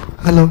Hello.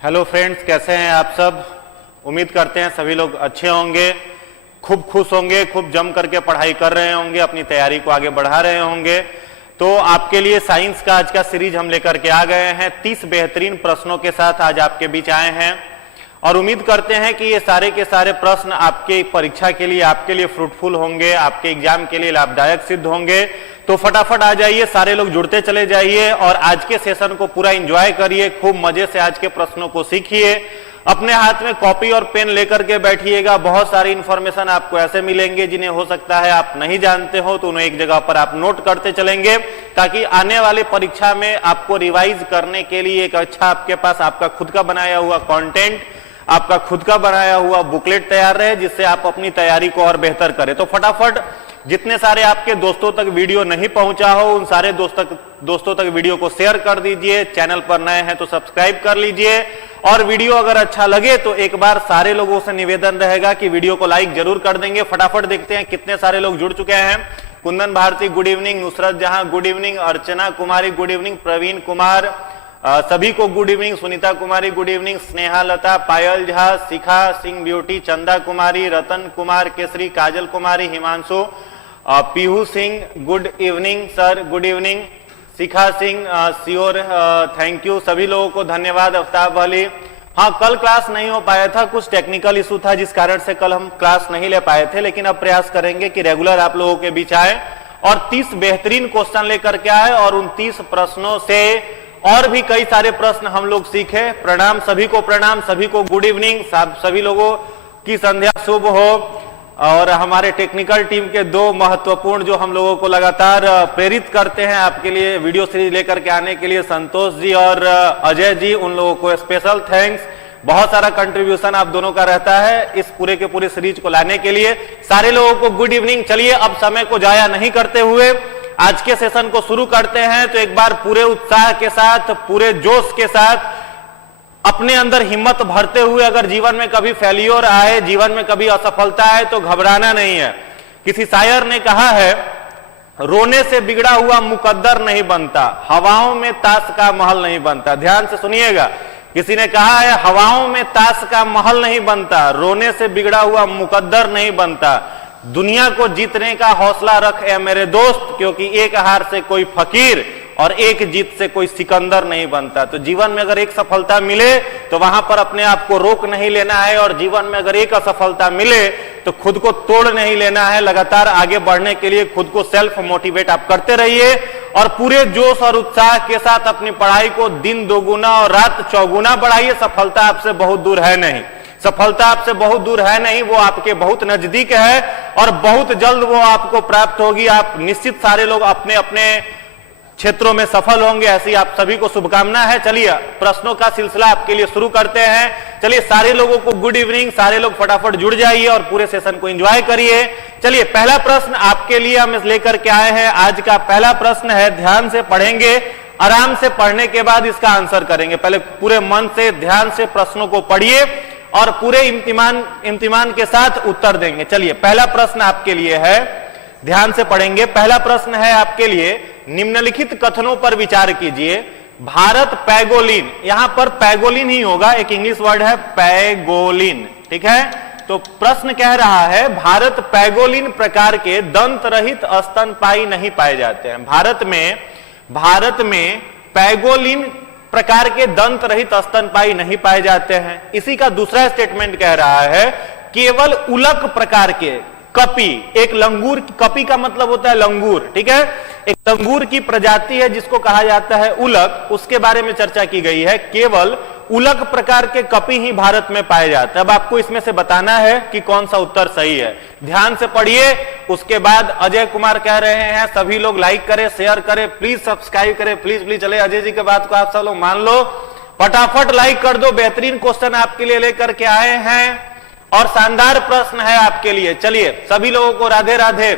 Hello friends, कैसे हैं आप सब। उम्मीद करते हैं सभी लोग अच्छे होंगे, खूब खुश होंगे, खूब जम करके पढ़ाई कर रहे होंगे, अपनी तैयारी को आगे बढ़ा रहे होंगे। तो आपके लिए साइंस का आज का सीरीज हम लेकर के आ गए हैं। 30 बेहतरीन प्रश्नों के साथ आज आपके बीच आए हैं और उम्मीद करते हैं कि ये सारे के सारे प्रश्न आपके परीक्षा के लिए, आपके लिए फ्रूटफुल होंगे, आपके एग्जाम के लिए लाभदायक सिद्ध होंगे। तो फटाफट आ जाइए, सारे लोग जुड़ते चले जाइए और आज के सेशन को पूरा एंजॉय करिए, खूब मजे से आज के प्रश्नों को सीखिए। अपने हाथ में कॉपी और पेन लेकर के बैठिएगा। बहुत सारी इंफॉर्मेशन आपको ऐसे मिलेंगे जिन्हें हो सकता है आप नहीं जानते हो, तो उन्हें एक जगह पर आप नोट करते चलेंगे, ताकि आने वाली परीक्षा में आपको रिवाइज करने के लिए एक अच्छा आपके पास आपका खुद का बनाया हुआ कंटेंट, आपका खुद का बनाया हुआ बुकलेट तैयार रहे, जिससे आप अपनी तैयारी को और बेहतर करें। तो फटाफट जितने सारे आपके दोस्तों तक वीडियो नहीं पहुंचा हो, उन सारे दोस्तों तक वीडियो को शेयर कर दीजिए। चैनल पर नए हैं तो सब्सक्राइब कर लीजिए, और वीडियो अगर अच्छा लगे तो एक बार सारे लोगों से निवेदन रहेगा कि वीडियो को लाइक जरूर कर देंगे। फटाफट देखते हैं कितने सारे लोग जुड़ चुके हैं। Kundan Bharti good evening, Nusrat Jahan good evening, Archana Kumari good evening, Praveen Kumar सभी को good evening, Sunita Kumari good evening, Sneha Lata, Payal Jha, Shikha Singh Beauty, Chanda Kumari, Ratan Kumar Kesari, Kajal Kumari, Himanshu, Pihu Singh good evening sir, good evening, Shikha Singh sure, thank you, सभी लोगों को धन्यवाद। आफ्ताब अली, हाँ कल क्लास नहीं हो पाया था, कुछ टेक्निकल इशू था जिस कारण से कल हम क्लास नहीं ले पाए थे, लेकिन अब प्रयास करेंगे कि रेगुलर आप लोगों के बीच आए और 30 बेहतरीन क्वेश्चन लेकर के आए और उन 30 प्रश्नों से और भी कई सारे प्रश्न हम लोग सीखे। प्रणाम सभी को, प्रणाम सभी को, गुड इवनिंग, सभी लोगों की संध्या शुभ हो। और हमारे टेक्निकल टीम के दो महत्वपूर्ण जो हम लोगों को लगातार प्रेरित करते हैं आपके लिए वीडियो सीरीज लेकर के आने के लिए, संतोष जी और अजय जी, उन लोगों को स्पेशल थैंक्स। बहुत सारा कंट्रीब्यूशन आप दोनों का रहता है इस पूरे के पूरे सीरीज को लाने के लिए। सारे लोगों को गुड इवनिंग। चलिए अब समय को जाया नहीं करते हुए आज के सेशन को शुरू करते हैं। तो एक बार पूरे उत्साह के साथ, पूरे जोश के साथ, अपने अंदर हिम्मत भरते हुए, अगर जीवन में कभी फेलियर आए, जीवन में कभी असफलता आए तो घबराना नहीं है। किसी शायर ने कहा है, रोने से बिगड़ा हुआ मुकद्दर नहीं बनता, हवाओं में ताश का महल नहीं बनता। ध्यान से सुनिएगा, किसी ने कहा है हवाओं में ताश का महल नहीं बनता, रोने से बिगड़ा हुआ मुकद्दर नहीं बनता। दुनिया को जीतने का हौसला रख ए मेरे दोस्त, क्योंकि एक हार से कोई फकीर और एक जीत से कोई सिकंदर नहीं बनता। तो जीवन में अगर एक सफलता मिले तो वहां पर अपने आप को रोक नहीं लेना है, और जीवन में अगर एक असफलता मिले तो खुद को तोड़ नहीं लेना है। लगातार आगे बढ़ने के लिए खुद को सेल्फ मोटिवेट आप करते रहिए और पूरे जोश और उत्साह के साथ अपनी पढ़ाई को दिन दोगुना और रात चौगुना बढ़ाइए। सफलता आपसे बहुत दूर है नहीं, सफलता आपसे बहुत दूर है नहीं, वो आपके बहुत नजदीक है और बहुत जल्द वो आपको प्राप्त होगी। आप निश्चित सारे लोग अपने अपने क्षेत्रों में सफल होंगे, ऐसी आप सभी को शुभकामना है। चलिए प्रश्नों का सिलसिला आपके लिए शुरू करते हैं। चलिए सारे लोगों को गुड इवनिंग, सारे लोग फटाफट जुड़ जाइए और पूरे सेशन को एंजॉय करिए। चलिए पहला प्रश्न आपके लिए हम लेकर के आए हैं। आज का पहला प्रश्न है, ध्यान से पढ़ेंगे, आराम से पढ़ने के बाद इसका आंसर करेंगे। पहले पूरे मन से ध्यान से प्रश्नों को पढ़िए और पूरे इम्तिमान के साथ उत्तर देंगे। चलिए पहला प्रश्न आपके लिए है, ध्यान से पढ़ेंगे। पहला प्रश्न है आपके लिए, निम्नलिखित कथनों पर विचार कीजिए। भारत पैगोलिन, यहां पर पैगोलिन ही होगा, एक इंग्लिश वर्ड है पैगोलिन, ठीक है। तो प्रश्न कह रहा है, भारत पैगोलिन प्रकार के दंत रहित स्तनपायी नहीं पाए जाते हैं। भारत में पैगोलिन प्रकार के दंत रहित स्तनपायी नहीं पाए जाते हैं। इसी का दूसरा स्टेटमेंट कह रहा है, केवल उलक प्रकार के कपी, एक लंगूर, कपी का मतलब होता है लंगूर, ठीक है, एक लंगूर की प्रजाति है जिसको कहा जाता है उलक, उसके बारे में चर्चा की गई है। केवल उलक प्रकार के कपी ही भारत में पाए जाते हैं। अब आपको इसमें से बताना है कि कौन सा उत्तर सही है। ध्यान से पढ़िए, उसके बाद अजय कुमार कह रहे हैं सभी लोग लाइक करें, शेयर करें, प्लीज सब्सक्राइब करें, प्लीज चले। अजय जी के बात को आप सब लोग मान लो, फटाफट लाइक कर दो। बेहतरीन क्वेश्चन आपके लिए लेकर के आए हैं और शानदार प्रश्न है आपके लिए। चलिए सभी लोगों को राधे राधे,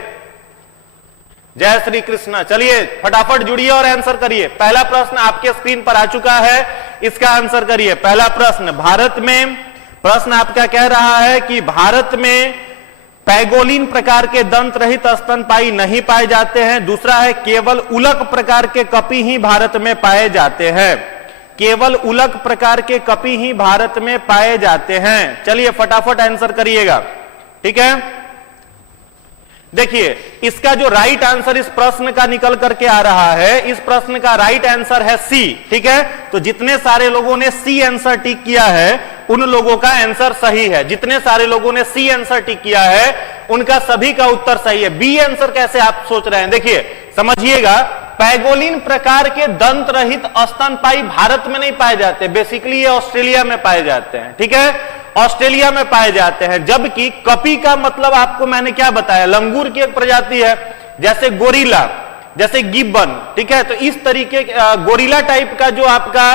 जय श्री कृष्ण। चलिए फटाफट जुड़िए और आंसर करिए। पहला प्रश्न आपके स्क्रीन पर आ चुका है, इसका आंसर करिए। पहला प्रश्न, भारत में, प्रश्न आपका कह रहा है कि भारत में पैगोलिन प्रकार के दंत रहित स्तनपायी नहीं पाए जाते हैं। दूसरा है, केवल उलक प्रकार के कपी ही भारत में पाए जाते हैं। केवल उलक प्रकार के कपी ही भारत में पाए जाते हैं। चलिए फटाफट आंसर करिएगा, ठीक है। देखिए इसका जो राइट आंसर इस प्रश्न का निकल करके आ रहा है, इस प्रश्न का राइट आंसर है सी, ठीक है। तो जितने सारे लोगों ने सी आंसर टिक किया है उन लोगों का आंसर सही है। जितने सारे लोगों ने सी आंसर टिक किया है उनका सभी का उत्तर सही है। बी आंसर कैसे आप सोच रहे हैं, देखिए समझिएगा। पैगोलिन प्रकार के दंत रहित स्तनपायी भारत में नहीं पाए जाते, बेसिकली ये ऑस्ट्रेलिया में पाए जाते हैं, ठीक है, ऑस्ट्रेलिया में पाए जाते हैं। जबकि कपी का मतलब आपको मैंने क्या बताया, लंगूर की एक प्रजाति है, जैसे गोरिल्ला, जैसे गिब्बन, ठीक है। तो इस तरीके गोरिल्ला टाइप का जो आपका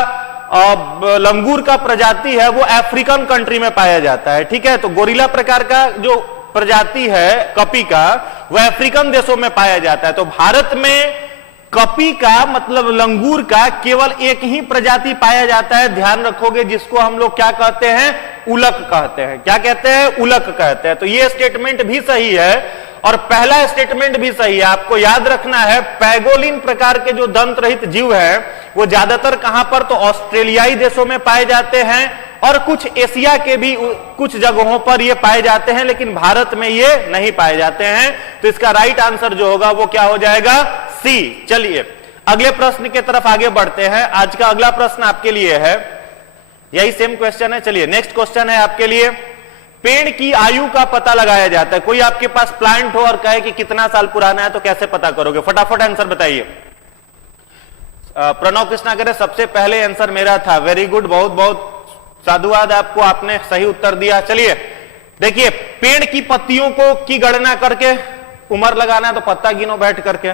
लंगूर का प्रजाति है वो अफ्रीकन कंट्री में पाया जाता है, ठीक है। तो गोरिल्ला प्रकार का जो प्रजाति है कपी का वह अफ्रीकन देशों में पाया जाता है। तो भारत में कपी का मतलब लंगूर का केवल एक ही प्रजाति पाया जाता है, ध्यान रखोगे, जिसको हम लोग क्या कहते हैं, उलक कहते हैं। क्या कहते हैं, उलक कहते हैं। तो ये स्टेटमेंट भी सही है और पहला स्टेटमेंट भी सही है। आपको याद रखना है पैगोलिन प्रकार के जो दंत रहित जीव है वो ज्यादातर कहां पर, तो ऑस्ट्रेलियाई देशों में पाए जाते हैं और कुछ एशिया के भी कुछ जगहों पर ये पाए जाते हैं, लेकिन भारत में ये नहीं पाए जाते हैं। तो इसका राइट आंसर जो होगा वो क्या हो जाएगा, सी। चलिए अगले प्रश्न की तरफ आगे बढ़ते हैं। आज का अगला प्रश्न आपके लिए है, यही सेम क्वेश्चन है। चलिए नेक्स्ट क्वेश्चन है आपके लिए, पेड़ की आयु का पता लगाया जाता है। कोई आपके पास प्लांट हो और कहे कि कितना साल पुराना है, तो कैसे पता करोगे, फटाफट आंसर बताइए। प्रणव कृष्णागरे सबसे पहले आंसर मेरा था, वेरी गुड, बहुत बहुत साधुवाद आपको, आपने सही उत्तर दिया। चलिए देखिए, पेड़ की पत्तियों को की गणना करके उम्र लगाना है तो पत्ता गिनो बैठ करके।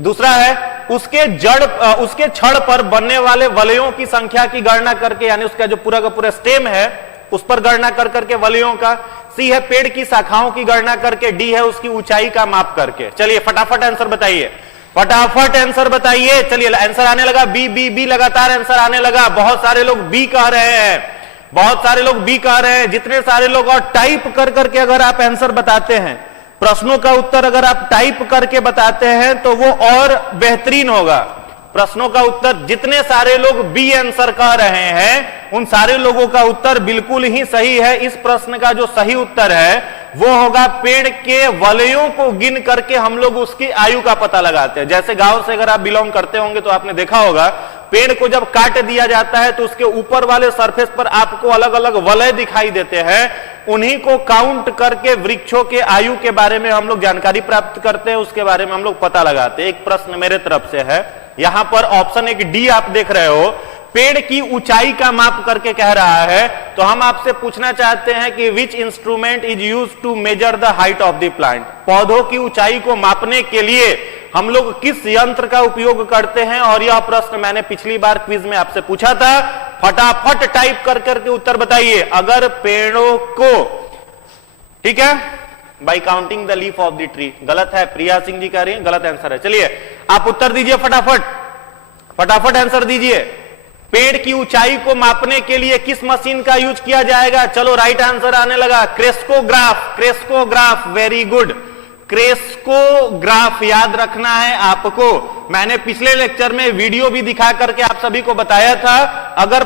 दूसरा है उसके जड़, उसके छड़ पर बनने वाले वलयों की संख्या की गणना करके, यानी उसका जो पूरा का पूरा स्टेम है उस पर गणना कर करके वलयों का। सी है पेड़ की शाखाओं की गणना करके। डी है उसकी ऊंचाई का माप करके। चलिए फटाफट आंसर बताइए, फटाफट आंसर बताइए। चलिए आंसर आने लगा, बी बी बी, लगातार आंसर आने लगा। बहुत सारे लोग बी कह रहे हैं, बहुत सारे लोग बी कह रहे हैं। जितने सारे लोग और टाइप कर करके अगर आप आंसर बताते हैं, प्रश्नों का उत्तर अगर आप टाइप करके बताते हैं तो वो और बेहतरीन होगा। प्रश्नों का उत्तर जितने सारे लोग बी आंसर कह रहे हैं उन सारे लोगों का उत्तर बिल्कुल ही सही है। इस प्रश्न का जो सही उत्तर है वो होगा पेड़ के वलयों को गिन करके हम लोग उसकी आयु का पता लगाते हैं। जैसे गांव से अगर आप बिलोंग करते होंगे तो आपने देखा होगा, पेड़ को जब काट दिया जाता है तो उसके ऊपर वाले सरफेस पर आपको अलग अलग वलय दिखाई देते हैं। उन्हीं को काउंट करके वृक्षों के आयु के बारे में हम लोग जानकारी प्राप्त करते हैं, उसके बारे में हम लोग पता लगाते हैं। एक प्रश्न मेरे तरफ से है, यहां पर ऑप्शन एक डी आप देख रहे हो, पेड़ की ऊंचाई का माप करके कह रहा है। तो हम आपसे पूछना चाहते हैं कि which instrument is use to measure the height of the plant. पौधों की ऊंचाई को मापने के लिए हम लोग किस यंत्र का उपयोग करते हैं, और यह प्रश्न मैंने पिछली बार क्विज में आपसे पूछा था। फटाफट टाइप कर करके उत्तर बताइए। अगर पेड़ों को, ठीक है, by counting the leaf of the tree, गलत है, प्रिया सिंह जी कह रही है गलत आंसर है। चलिए आप उत्तर दीजिए फटाफट, फटाफट आंसर दीजिए। पेड़ की ऊंचाई को मापने के लिए किस मशीन का यूज किया जाएगा? चलो राइट आंसर आने लगा, crescograph, crescograph, very good, crescograph याद रखना है आपको। मैंने पिछले लेक्चर में वीडियो भी दिखा करके आप सभी को बताया था, अगर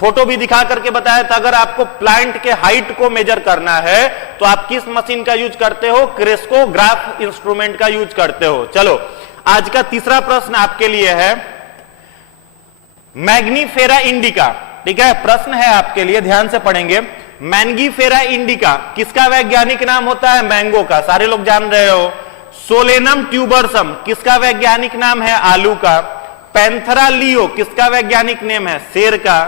फोटो भी दिखा करके बताया था, अगर आपको प्लांट के हाइट को मेजर करना है तो आप किस मशीन का यूज करते हो? क्रेस्कोग्राफ इंस्ट्रूमेंट का यूज करते हो। चलो आज का तीसरा प्रश्न आपके लिए है, मैग्नीफेरा इंडिका, ठीक है, प्रश्न है आपके लिए, ध्यान से पढ़ेंगे। मैंगीफेरा इंडिका किसका वैज्ञानिक नाम होता है? मैंगो का, सारे लोग जान रहे हो। सोलेनम ट्यूबरसम किसका वैज्ञानिक नाम है? आलू का। पैंथरा लियो किसका वैज्ञानिक नेम है? शेर का।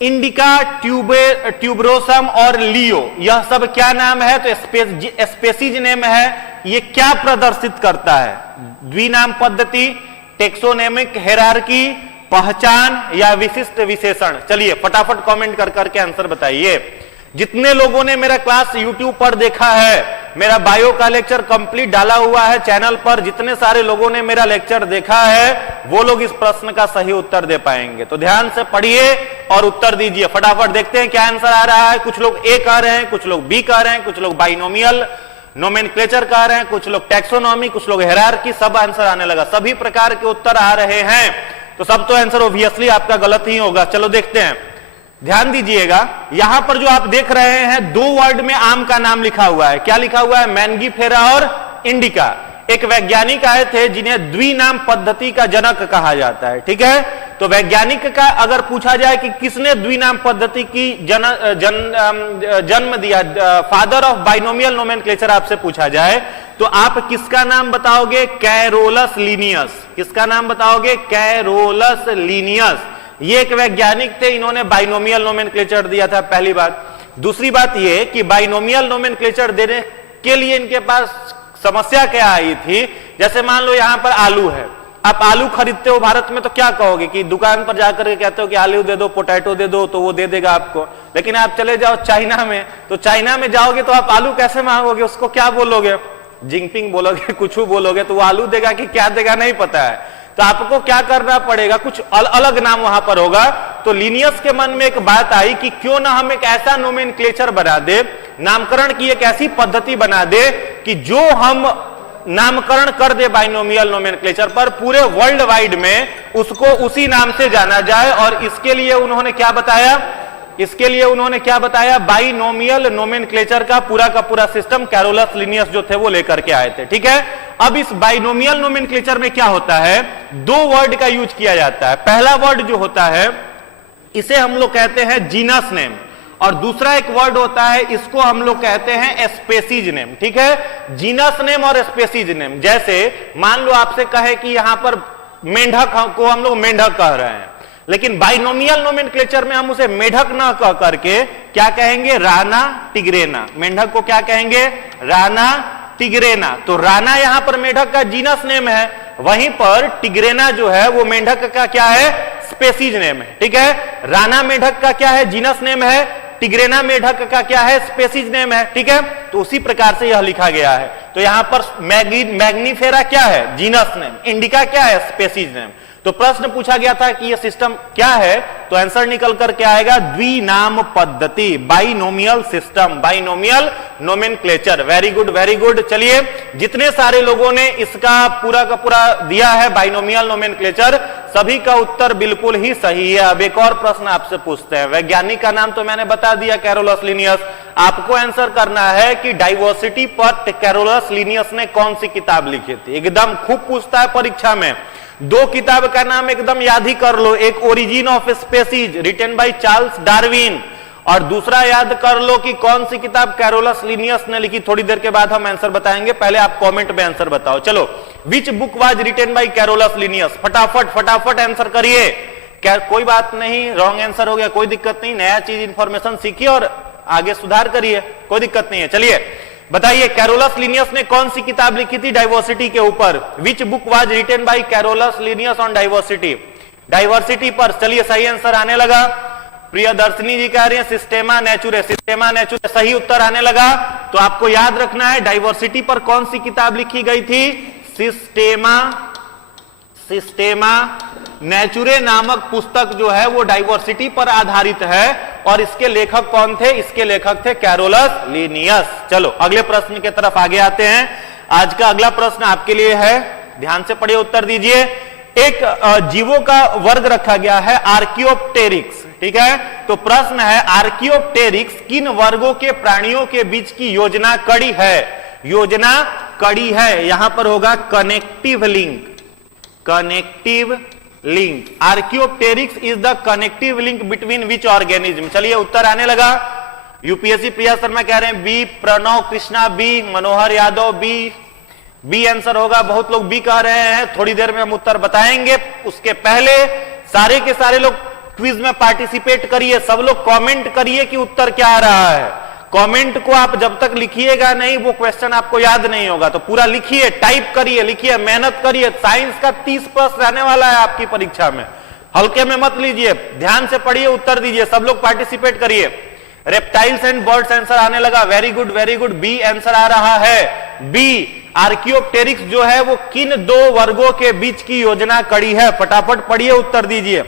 इंडिका, ट्यूबरोसम और लियो, यह सब क्या नाम है? तो स्पेसीज नेम है। ये क्या प्रदर्शित करता है? द्विनाम पद्धति, टेक्सोनोमिक हेरारकी, पहचान या विशिष्ट विशेषण। चलिए फटाफट कमेंट कर करके आंसर बताइए। जितने लोगों ने मेरा क्लास YouTube पर देखा है, मेरा बायो का लेक्चर कंप्लीट डाला हुआ है चैनल पर, जितने सारे लोगों ने मेरा लेक्चर देखा है वो लोग इस प्रश्न का सही उत्तर दे पाएंगे। तो ध्यान से पढ़िए और उत्तर दीजिए फटाफट। देखते हैं क्या आंसर आ रहा है। कुछ लोग ए कह रहे हैं, कुछ लोग बी कह रहे हैं, कुछ लोग बाइनोमियल नोमेनक्लेचर कह रहे हैं, कुछ लोग टैक्सोनॉमी, कुछ लोग हेरारकी, सब आंसर आने लगा। सभी प्रकार के उत्तर आ रहे हैं, तो सब तो आंसर ऑब्वियसली आपका गलत ही होगा। चलो देखते हैं, ध्यान दीजिएगा। यहां पर जो आप देख रहे हैं, दो वर्ड में आम का नाम लिखा हुआ है। क्या लिखा हुआ है? मैंगीफेरा और इंडिका। एक वैज्ञानिक आए थे जिन्हें द्विनाम पद्धति का जनक कहा जाता है, ठीक है। तो वैज्ञानिक का अगर पूछा जाए कि किसने द्विनाम पद्धति की जन्म दिया, फादर ऑफ बाइनोमियल नोमेनक्लेचर आपसे पूछा जाए, तो आप किसका नाम बताओगे? Carolus Linnaeus. किसका नाम बताओगे? Carolus Linnaeus. ये एक वैज्ञानिक थे, इन्होंने बाइनोमियल नोमेनक्लेचर दिया था, पहली बात। दूसरी बात ये कि बाइनोमियल नोमेनक्लेचर देने के लिए इनके पास समस्या क्या आई थी? जैसे मान लो यहां पर आलू है, आप आलू खरीदते हो भारत में तो क्या कहोगे कि दुकान पर जाकर के कहते हो कि आलू दे दो, पोटैटो दे दो, तो वो दे देगा आपको। लेकिन आप चले जाओ चाइना में, तो चाइना में जाओगे तो आप आलू कैसे मांगोगे? उसको क्या बोलोगे? जिंगपिंग बोलोगे, कुछ बोलोगे, तो वो आलू देगा कि क्या देगा नहीं पता है। तो आपको क्या करना पड़ेगा? कुछ अलग नाम वहां पर होगा। तो लीनियस के मन में एक बात आई कि क्यों ना हम एक ऐसा नोमेनक्लेचर बना दे, नामकरण की एक ऐसी पद्धति बना दे कि जो हम नामकरण कर दे बाइनोमियल नोमेनक्लेचर पर, पूरे वर्ल्ड वाइड में उसको उसी नाम से जाना जाए। और इसके लिए उन्होंने क्या बताया? इसके लिए उन्होंने क्या बताया? बाइनोमियल नोमेनक्लेचर का पूरा सिस्टम कैरोलस लीनियस जो थे वो लेकर के आए थे। ठीक है, अब इस बाइनोमियल नोमेनक्लेचर में क्या होता है? दो वर्ड का यूज किया जाता है। पहला वर्ड जो होता है इसे हम लोग कहते हैं जीनस नेम, और दूसरा एक वर्ड होता है, इसको हम लोग कहते हैं स्पेसीज नेम। ठीक है, जीनस नेम और स्पेसीज नेम। जैसे मान लो आपसे कहे कि यहां पर मेंढक को हम लोग मेंढक कह रहे हैं, लेकिन बाइनोमियल नोमेनक्लेचर में हम उसे मेढक ना कह करके क्या कहेंगे? राना टिग्रेना। मेंढक को क्या कहेंगे? राना टिग्रेना। तो राना यहां पर मेढक का जीनस नेम है, वहीं पर टिग्रेना जो है वो मेंढक का क्या है? स्पेसीज नेम है। ठीक है, राना मेढक का क्या है? जीनस नेम है। टिग्रेना मेढक का क्या है? स्पेसीज नेम है। ठीक है, तो उसी प्रकार से यह लिखा गया है। तो यहां पर मैग्नीफेरा क्या है? Genus name. इंडिका क्या है? Species name. तो प्रश्न पूछा गया था कि यह सिस्टम क्या है, तो आंसर निकल करके आएगा द्विनाम पद्धति, binomial system, binomial nomenclature. Very good, very good. चलिए, जितने सारे लोगों ने इसका पूरा का पूरा दिया है बाइनोमियल नोमेनक्लेचर, सभी का उत्तर बिल्कुल ही सही है। अब एक और प्रश्न आपसे पूछते हैं। वैज्ञानिक का नाम तो मैंने बता दिया, कैरोलस लीनियस। आपको आंसर करना है कि डाइवर्सिटी पर कैरोलस लीनियस ने कौन सी किताब लिखी थी। एकदम खूब पूछता है परीक्षा में। दो किताब का नाम एकदम याद ही कर लो, एक origin of species written by Charles Darwin, और दूसरा याद कर लो कि कौन सी किताब कैरोलस लीनियस ने लिखी। थोड़ी देर के बाद हम आंसर बताएंगे, पहले आप कमेंट में आंसर बताओ। चलो, which book was written by Carolus Linnaeus? फटाफट आंसर करिए। क्या कोई बात नहीं, रॉन्ग आंसर हो गया, कोई दिक्कत नहीं, नया चीज इंफॉर्मेशन सीखिए और आगे सुधार करिए, कोई दिक्कत नहीं है। चलिए बताइए, कैरोलस लीनियस ने कौन सी किताब लिखी थी डाइवर्सिटी के ऊपर? Which book was written by Carolus Linnaeus on diversity? Diversity पर। चलिए, सही आंसर आने लगा। प्रियदर्शनी जी कह रही है सिस्टेमा नेचुरे। सिस्टेमा नेचुरे सही उत्तर आने लगा। तो आपको याद रखना है डाइवर्सिटी पर कौन सी किताब लिखी गई थी? सिस्टेमा नेचुरे नामक पुस्तक जो है वो डाइवर्सिटी पर आधारित है। और इसके लेखक कौन थे? इसके लेखक थे कैरोलस लीनियस। चलो अगले प्रश्न की तरफ आगे आते हैं। आज का अगला प्रश्न आपके लिए है, ध्यान से पढ़िए, उत्तर दीजिए। एक जीवों का वर्ग रखा गया है आर्कियोप्टेरिक्स। ठीक है, तो प्रश्न है आर्कियोप्टेरिक्स किन वर्गों के प्राणियों के बीच की योजना कड़ी है? योजना कड़ी है, यहां पर होगा connective link. Connective link, Archaeopteryx is the connective link between which organism? चलिए उत्तर आने लगा। यूपीएससी प्रिया शर्मा कह रहे हैं बी, प्रणव कृष्णा बी, मनोहर यादव बी आंसर होगा। बहुत लोग बी कह रहे हैं, थोड़ी देर में हम उत्तर बताएंगे। उसके पहले सारे के सारे लोग क्विज में पार्टिसिपेट करिए, सब लोग कमेंट करिए कि उत्तर क्या आ रहा है। कमेंट को आप जब तक लिखिएगा नहीं, वो क्वेश्चन आपको याद नहीं होगा। तो पूरा लिखिए, टाइप करिए, लिखिए, मेहनत करिए। साइंस का 30 प्रश्न रहने वाला है आपकी परीक्षा में, हल्के में मत लीजिए, ध्यान से पढ़िए, उत्तर दीजिए, सब लोग पार्टिसिपेट करिए। रेप्टाइल्स एंड बर्ड्स आंसर आने लगा। Very good, very good. B answer आ रहा है। बी, आर्कियोप्टेरिक्स जो है वो किन दो वर्गों के बीच की योजना कड़ी है? फटाफट पढ़िए, उत्तर दीजिए।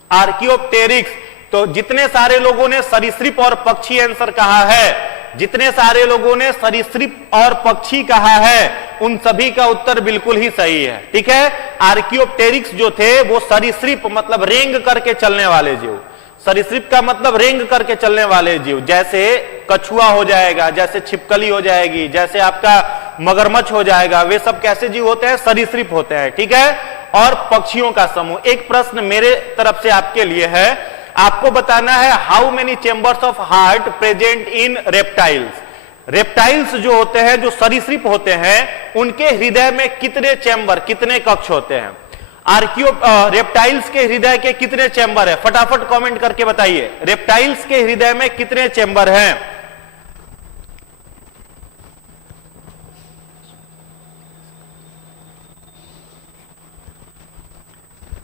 आर्कियोप्टेरिक्स, तो जितने सारे लोगों ने सरीसृप और पक्षी आंसर कहा है, जितने सारे लोगों ने सरीसृप और पक्षी कहा है, उन सभी का उत्तर बिल्कुल ही सही है। ठीक है, आर्कियोप्टेरिक्स जो थे वो सरीसृप मतलब रेंग करके चलने वाले जीव। सरीसृप का मतलब रेंग करके चलने वाले जीव, जैसे कछुआ हो जाएगा, जैसे छिपकली हो जाएगी, जैसे आपका मगरमच्छ हो जाएगा, वे सब कैसे जीव होते हैं? सरीसृप होते हैं, ठीक है। और पक्षियों का समूह। एक प्रश्न मेरे तरफ से आपके लिए है, आपको बताना है how many chambers of heart present in reptiles. Reptiles जो होते हैं, जो सरीसृप होते हैं, उनके हृदय में कितने चैम्बर, कितने कक्ष होते हैं? रेप्टाइल्स के हृदय के कितने चैम्बर है? फटाफट कमेंट करके बताइए, रेप्टाइल्स के हृदय में कितने चैम्बर हैं?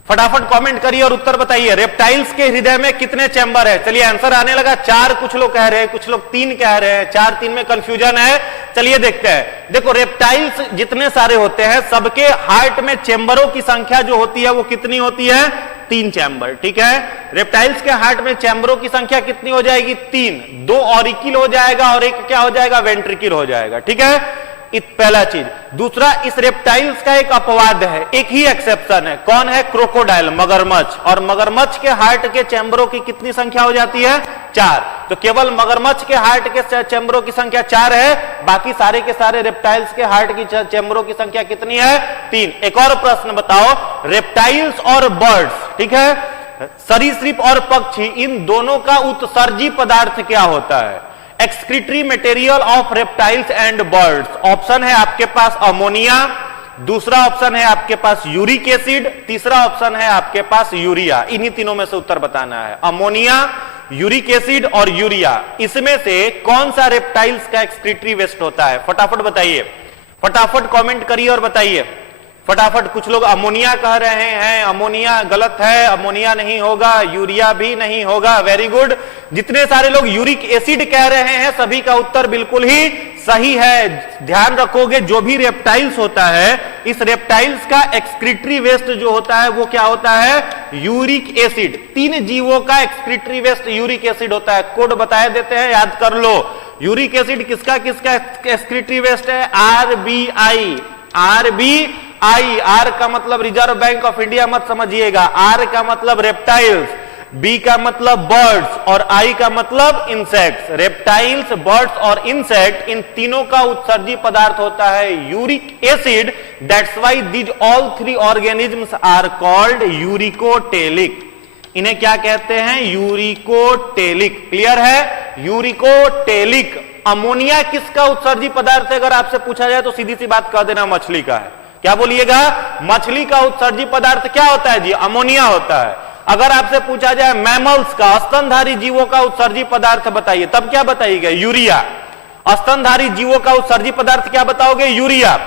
फटाफट कमेंट करिए और उत्तर बताइए, रेप्टाइल्स के हृदय में कितने चैम्बर है? चलिए आंसर आने लगा। 4 कुछ लोग कह रहे हैं, कुछ लोग 3 कह रहे हैं, 4 3 में कंफ्यूजन है। चलिए देखते हैं। देखो रेप्टाइल्स जितने सारे होते हैं, सबके हार्ट में चैम्बरों की संख्या जो होती है वो कितनी होती है? 3 चैम्बर, ठीक है। रेप्टाइल्स के हार्ट में चैम्बरों की संख्या कितनी हो जाएगी? 3। 2 ऑरिकिल हो जाएगा और एक क्या हो जाएगा? वेंट्रिकल हो जाएगा, ठीक है। पहला चीज। दूसरा, इस रेप्टाइल्स का एक अपवाद है, एक ही एक्सेप्शन है। कौन है? क्रोकोडाइल, मगरमच्छ। और मगरमच्छ के हार्ट के चैम्बरों की कितनी संख्या हो जाती है? 4। तो केवल मगरमच्छ के हार्ट के चैम्बरों की संख्या 4 है, बाकी सारे के सारे रेप्टाइल्स के हार्ट की चैम्बरों की संख्या कितनी है? 3। एक और प्रश्न बताओ, रेप्टाइल्स और बर्ड्स, ठीक है, सरीसृप और पक्षी, इन दोनों का उत्सर्जी पदार्थ क्या होता है? Excretory material of reptiles and birds. Option है आपके पास अमोनिया, दूसरा ऑप्शन है आपके पास यूरिक एसिड, तीसरा ऑप्शन है आपके पास यूरिया। इन्हीं तीनों में से उत्तर बताना है, अमोनिया, यूरिक एसिड और यूरिया। इसमें से कौन सा रेप्टाइल्स का एक्सक्रीटरी वेस्ट होता है? फटाफट बताइए, फटाफट कमेंट करिए और बताइए फटाफट। कुछ लोग अमोनिया कह रहे हैं, अमोनिया गलत है, अमोनिया नहीं होगा, यूरिया भी नहीं होगा, वेरी गुड। जितने सारे लोग यूरिक एसिड कह रहे हैं, सभी का उत्तर बिल्कुल ही सही है। ध्यान रखोगे, जो भी रेप्टाइल्स होता है, इस रेप्टाइल्स का एक्सक्रीटरी वेस्ट जो होता है वो क्या होता है? Uric acid. 3 जीवों का एक्सक्रीटरी वेस्ट यूरिक एसिड होता है। कोड बताए देते हैं, याद कर लो। यूरिक एसिड किसका किसका एक्सक्रीटरी वेस्ट है? RBI। RBI, आर का मतलब रिजर्व बैंक ऑफ इंडिया मत समझिएगा, आर का मतलब रेप्टाइल्स, बी का मतलब बर्ड्स और आई का मतलब इंसेक्ट्स। रेप्टाइल्स, बर्ड्स और इंसेक्ट, इन तीनों का उत्सर्जी पदार्थ होता है uric acid. That's why these all 3 organisms are called uricotelic. इन्हें क्या कहते हैं? यूरिकोटेलिक। क्लियर है? यूरिकोटेलिक। अमोनिया किसका उत्सर्जी पदार्थ है? अगर आपसे पूछा जाए तो सीधी सी बात कह देना, मछली का है। क्या बोलिएगा? मछली का उत्सर्जी पदार्थ क्या होता है जी? अमोनिया होता है। अगर आपसे पूछा जाए मैमल्स का, स्तनधारी जीवों का उत्सर्जी पदार्थ बताइए, तब क्या बताइएगा? यूरिया। स्तनधारी जीवों का उत्सर्जी पदार्थ क्या बताओगे? यूरिया।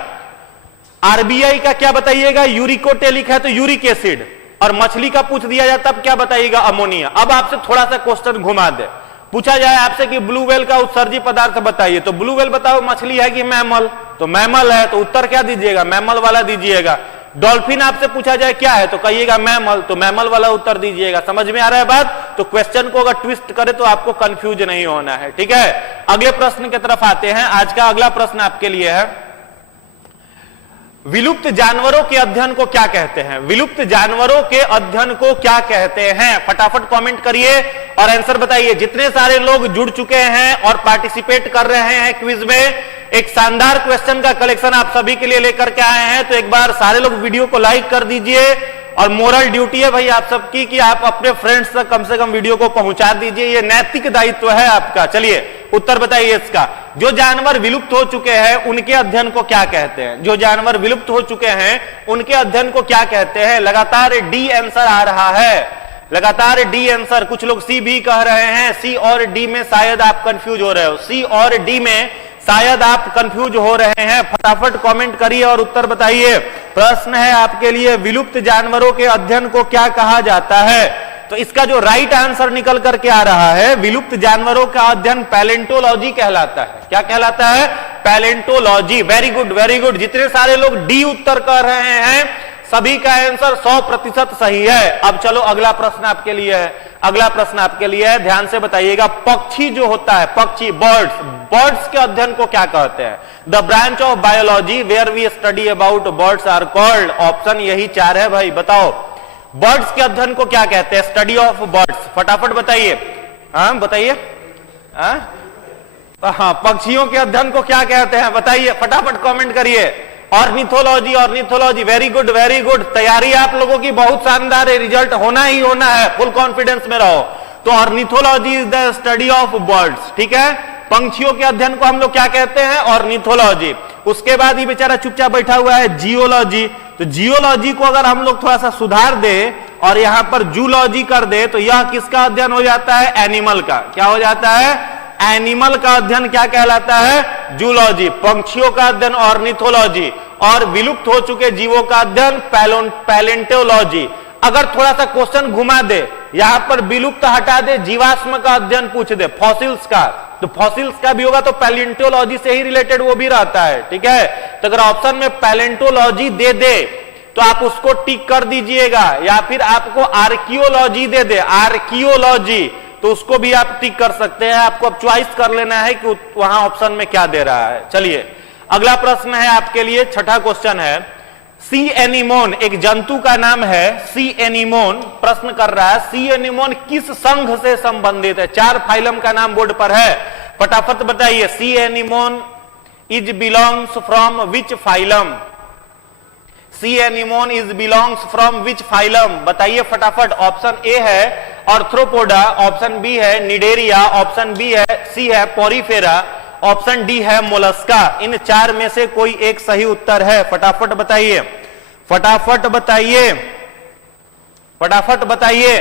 RBI का क्या बताइएगा? यूरिकोटेलिक है तो यूरिक एसिड। और मछली का पूछ दिया जाए तब क्या बताइएगा? अमोनिया। अब आपसे थोड़ा सा क्वेश्चन घुमा दे, पूछा जाए आपसे कि ब्लू व्हेल का उत्सर्जी पदार्थ बताइए, तो ब्लू व्हेल बताओ मछली है कि मैमल? तो मैमल है, तो उत्तर क्या दीजिएगा? मैमल वाला दीजिएगा। डॉल्फिन आपसे पूछा जाए क्या है, तो कहिएगा मैमल, तो मैमल वाला उत्तर दीजिएगा। समझ में आ रहा है बात? तो क्वेश्चन को अगर ट्विस्ट करे तो आपको कंफ्यूज नहीं होना है, ठीक है। अगले प्रश्न की तरफ आते हैं। आज का अगला प्रश्न आपके लिए है, विलुप्त जानवरों के अध्ययन को क्या कहते हैं? विलुप्त जानवरों के अध्ययन को क्या कहते हैं? फटाफट कमेंट करिए और आंसर बताइए। जितने सारे लोग जुड़ चुके हैं और पार्टिसिपेट कर रहे हैं क्विज में, एक शानदार क्वेश्चन का कलेक्शन आप सभी के लिए लेकर के आए हैं। तो एक बार सारे लोग वीडियो को लाइक कर दीजिए और मोरल ड्यूटी है भाई आप सबकी कि आप अपने फ्रेंड्स तक कम से कम वीडियो को पहुंचा दीजिए, ये नैतिक दायित्व है आपका। चलिए उत्तर बताइए इसका। जो जानवर विलुप्त हो चुके हैं उनके अध्ययन को क्या कहते हैं? जो जानवर विलुप्त हो चुके हैं उनके अध्ययन को क्या कहते हैं? लगातार डी आंसर आ रहा है, लगातार डी आंसर। कुछ लोग सी भी कह रहे हैं, सी और डी में शायद आप कंफ्यूज हो रहे हो, सी और डी में शायद आप कंफ्यूज हो रहे हैं। फटाफट कमेंट करिए और उत्तर बताइए। प्रश्न है आपके लिए, विलुप्त जानवरों के अध्ययन को क्या कहा जाता है? तो इसका जो राइट आंसर निकल करके आ रहा है, विलुप्त जानवरों का अध्ययन पैलेंटोलॉजी कहलाता है। क्या कहलाता है? Palaeontology. Very good, very good. जितने सारे लोग डी उत्तर कर रहे हैं सभी का आंसर 100% सही है। अब चलो अगला प्रश्न आपके लिए है, अगला प्रश्न आपके लिए है, ध्यान से बताइएगा। पक्षी जो होता है, पक्षी, बर्ड्स, बर्ड्स के अध्ययन को क्या कहते हैं? The branch of biology where we study about birds are called. Option यही 4 है भाई, बताओ बर्ड्स के अध्ययन को क्या कहते हैं? Study of birds. फटाफट बताइए, हाँ बताइए। हाँ, पक्षियों के अध्ययन को क्या कहते हैं बताइए, फटाफट कमेंट करिए। Ornithology, ornithology, very good very good. तैयारी आप लोगों की बहुत शानदार है, रिजल्ट होना ही होना है, फुल कॉन्फिडेंस में रहो। तो ornithology is the study of birds, ठीक है। पंछियों के अध्ययन को हम लोग क्या कहते हैं, ऑर्निथोलॉजी। उसके बाद ये बेचारा चुपचाप बैठा हुआ है, जियोलॉजी। तो जियोलॉजी को अगर हम लोग थोड़ा सा सुधार दे और यहां पर जूलॉजी कर दे तो यह किसका अध्ययन हो जाता है, एनिमल का। क्या हो जाता है, एनिमल का अध्ययन क्या कहलाता है, जूलॉजी। पंछियों का अध्ययन ऑर्निथोलॉजी, और विलुप्त हो चुके जीवों का अध्ययन पैलेंटोलॉजी। अगर थोड़ा सा क्वेश्चन घुमा दे, यहां पर विलुप्त हटा दे, जीवाश्म का अध्ययन पूछ दे, फॉसिल्स का, तो फॉसिल्स का भी होगा तो पैलेंटोलॉजी से ही रिलेटेड वो भी रहता है, ठीक है। तो अगर ऑप्शन में पैलेंटोलॉजी दे दे तो आप उसको टिक कर दीजिएगा, या फिर आपको आर्कियोलॉजी दे दे, आर्कियोलॉजी, तो उसको भी आप टिक कर सकते हैं। आपको अब चॉइस कर लेना है कि वहां ऑप्शन में क्या दे रहा है। चलिए अगला प्रश्न है आपके लिए, छठा क्वेश्चन है। सी एनीमोन एक जंतु का नाम है, सी एनीमोन प्रश्न कर रहा है, सी एनीमोन किस संघ से संबंधित है। 4 फाइलम का नाम बोर्ड पर है, फटाफट बताइए। सी anemone is belongs from which phylum, C anemone is belongs from which phylum, बताइए फटाफट। ऑप्शन ए है आर्थ्रोपोडा, ऑप्शन बी है निडेरिया, ऑप्शन बी है सी है पोरीफेरा, ऑप्शन डी है मोलस्का। इन 4 में से कोई एक सही उत्तर है, फटाफट बताइए, फटाफट बताइए, फटाफट बताइए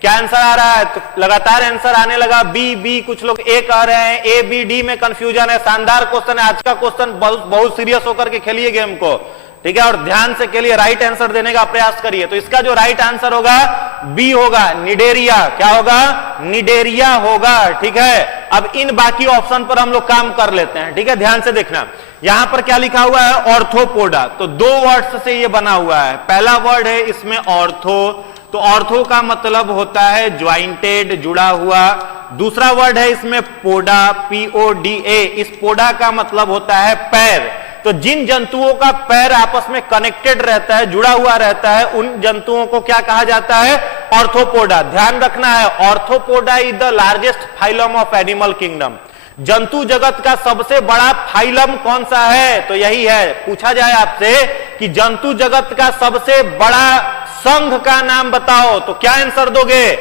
क्या आंसर आ रहा है। तो लगातार आंसर आने लगा, बी बी, कुछ लोग ए कह रहे हैं, ए बी डी में कंफ्यूजन है। शानदार क्वेश्चन है आज का क्वेश्चन, बहुत सीरियस होकर के खेलिए गेम को, ठीक है, और ध्यान से के लिए राइट आंसर देने का प्रयास करिए। तो इसका जो राइट आंसर होगा बी होगा, निडेरिया। क्या होगा, निडेरिया होगा, ठीक है। अब इन बाकी ऑप्शन पर हम लोग काम कर लेते हैं, ठीक है, ध्यान से देखना। यहां पर क्या लिखा हुआ है, ऑर्थोपोडा, तो 2 वर्ड्स से ये बना हुआ है। पहला वर्ड है इसमें ऑर्थो, तो ऑर्थो का मतलब होता है ज्वाइंटेड, जुड़ा हुआ। दूसरा वर्ड है इसमें पोडा, PODA, इस पोडा का मतलब होता है पैर। तो जिन जंतुओं का पैर आपस में कनेक्टेड रहता है, जुड़ा हुआ रहता है, उन जंतुओं को क्या कहा जाता है, ऑर्थोपोडा। ध्यान रखना है, arthropoda is the largest phylum of animal kingdom. जंतु जगत का सबसे बड़ा फाइलम कौन सा है, तो यही है। पूछा जाए आपसे कि जंतु जगत का सबसे बड़ा संघ का नाम बताओ, तो क्या आंसर दोगे,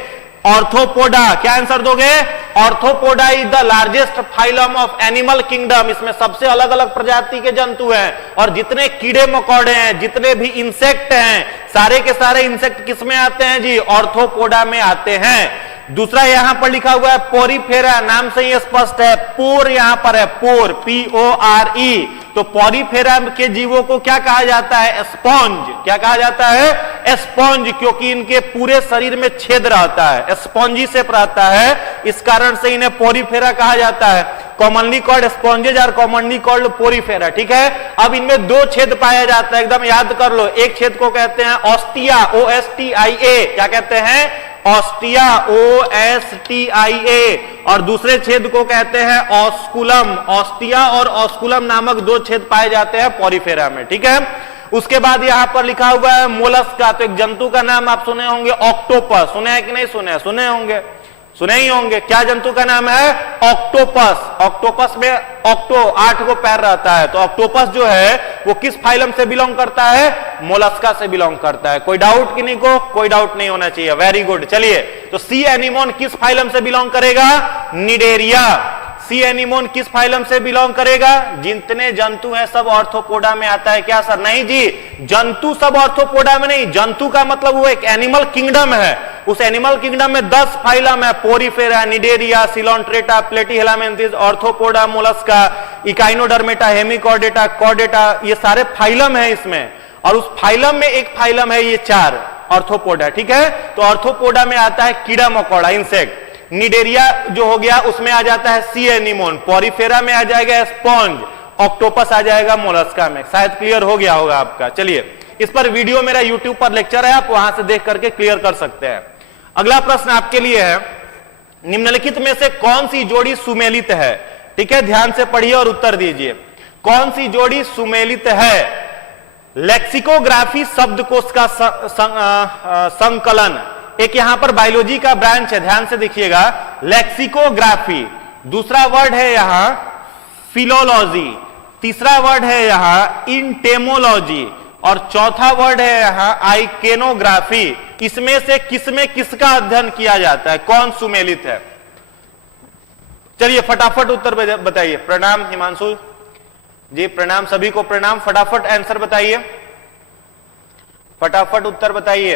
ऑर्थोपोडा। क्या आंसर दोगे, arthropoda is the largest phylum of animal kingdom. इसमें सबसे अलग अलग प्रजाति के जंतु हैं, और जितने कीड़े मकोड़े हैं, जितने भी इंसेक्ट हैं, सारे के सारे इंसेक्ट किस में आते हैं जी, ऑर्थोपोडा में आते हैं। दूसरा यहां पर लिखा हुआ है पोरीफेरा, नाम से ही स्पष्ट है, पोर यहां पर है, पोर, PORE। तो पोरीफेरा के जीवों को क्या कहा जाता है, स्पॉन्ज। क्या कहा जाता है, स्पॉन्ज, क्योंकि इनके पूरे शरीर में छेद रहता है, स्पॉन्जी शेप रहता है, इस कारण से इन्हें पोरीफेरा कहा जाता है। कॉमनली कॉल्ड स्पॉन्जेज और कॉमनली कॉल्ड पोरीफेरा, ठीक है। अब इनमें 2 छेद पाया जाता है, एकदम याद कर लो। एक छेद को कहते हैं ऑस्टिया, OSTIA, क्या कहते हैं, ऑस्टिया, OSTIA, और दूसरे छेद को कहते हैं ऑस्कुलम। ऑस्टिया और ऑस्कुलम नामक 2 छेद पाए जाते हैं पोरीफेरा में, ठीक है। उसके बाद यहां पर लिखा हुआ है मोलस्का, तो एक जंतु का नाम आप सुने होंगे, ऑक्टोपस। सुने हैं कि नहीं सुने, सुने होंगे, सुने ही होंगे। क्या जंतु का नाम है, ऑक्टोपस। ऑक्टोपस में ऑक्टो 8 को पैर रहता है, तो ऑक्टोपस जो है वो किस फाइलम से बिलोंग करता है, मोलस्का से बिलोंग करता है। कोई डाउट कि नहीं को, कोई डाउट नहीं होना चाहिए, वेरी गुड। चलिए, तो सी एनीमोन किस फाइलम से बिलोंग करेगा, निडेरिया। सी एनीमोन किस फाइलम से बिलोंग करेगा, जितने जंतु हैं सब ऑर्थोपोडा में आता है। क्या सर, नहीं जी, जंतु सब ऑर्थोपोडा में नहीं, जंतु का मतलब वो एक एनिमल किंगडम है। उस एनिमल किंगडम में 10 फाइलम है, Porifera, Cnidaria, Coelenterata, Platyhelminthes, Arthropoda, Mollusca, Echinodermata, Hemichordata, Chordata, ये सारे फाइलम है इसमें। और उस फाइलम में एक फाइलम है ये 4 ऑर्थोपोडा, ठीक है। तो ऑर्थोपोडा में आता है कीड़ा मकोड़ा, इंसेक्ट। निडेरिया जो हो गया उसमें आ जाता है सी एनीमोन, पोरीफेरा में आ जाएगा स्पॉन्ज, ऑक्टोपस आ जाएगा मोलस्का में। शायद क्लियर हो गया होगा आपका। चलिए, इस पर वीडियो मेरा यूट्यूब पर लेक्चर है, आप वहां से देख करके क्लियर कर सकते हैं। अगला प्रश्न आपके लिए है, निम्नलिखित में से कौन सी जोड़ी सुमेलित है, ठीक है, ध्यान से पढ़िए और उत्तर दीजिए। कौन सी जोड़ी सुमेलित है, लेक्सिकोग्राफी शब्दकोश का संकलन। एक यहां पर बायोलॉजी का ब्रांच है, ध्यान से देखिएगा, लेक्सिकोग्राफी। दूसरा वर्ड है यहां फिलोलॉजी, तीसरा वर्ड है यहां इंटेमोलॉजी और चौथा वर्ड है यहां आइकेनोग्राफी। इसमें से किसमें किसका अध्ययन किया जाता है, कौन सुमेलित है? चलिए फटाफट उत्तर बताइए। प्रणाम हिमांशु जी, प्रणाम सभी को प्रणाम। फटाफट आंसर बताइए, फटाफट उत्तर बताइए।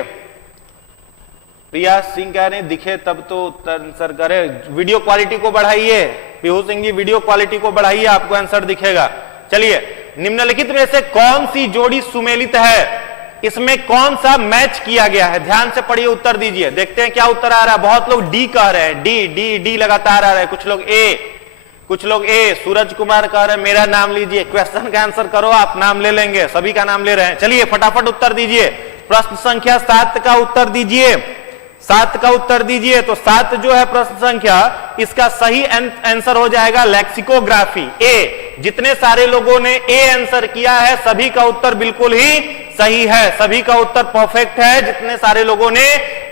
प्रिया सिंह कह रहे दिखे तब तो उत्तर आंसर करे। वीडियो क्वालिटी को बढ़ाइए पीहू सिंह जी, वीडियो क्वालिटी को बढ़ाइए, आपको आंसर दिखेगा। चलिए, निम्नलिखित में से कौन सी जोड़ी सुमेलित है, इसमें कौन सा मैच किया गया है? ध्यान से पढ़िए, उत्तर दीजिए, देखते हैं क्या उत्तर आ रहा है। बहुत लोग डी कह रहे हैं, डी डी डी लगातार आ रहा है, कुछ लोग ए, कुछ लोग ए। सूरज कुमार कह रहे हैं मेरा नाम लीजिए, क्वेश्चन का आंसर करो, आप नाम ले लेंगे, सभी का नाम ले रहे हैं। चलिए फटाफट उत्तर दीजिए, प्रश्न संख्या 7 का उत्तर दीजिए, 7 का उत्तर दीजिए। तो 7 जो है प्रश्न संख्या, इसका सही आंसर हो जाएगा लेक्सिकोग्राफी, ए। जितने सारे लोगों ने ए आंसर किया है सभी का उत्तर बिल्कुल ही सही है, सभी का उत्तर परफेक्ट है, जितने सारे लोगों ने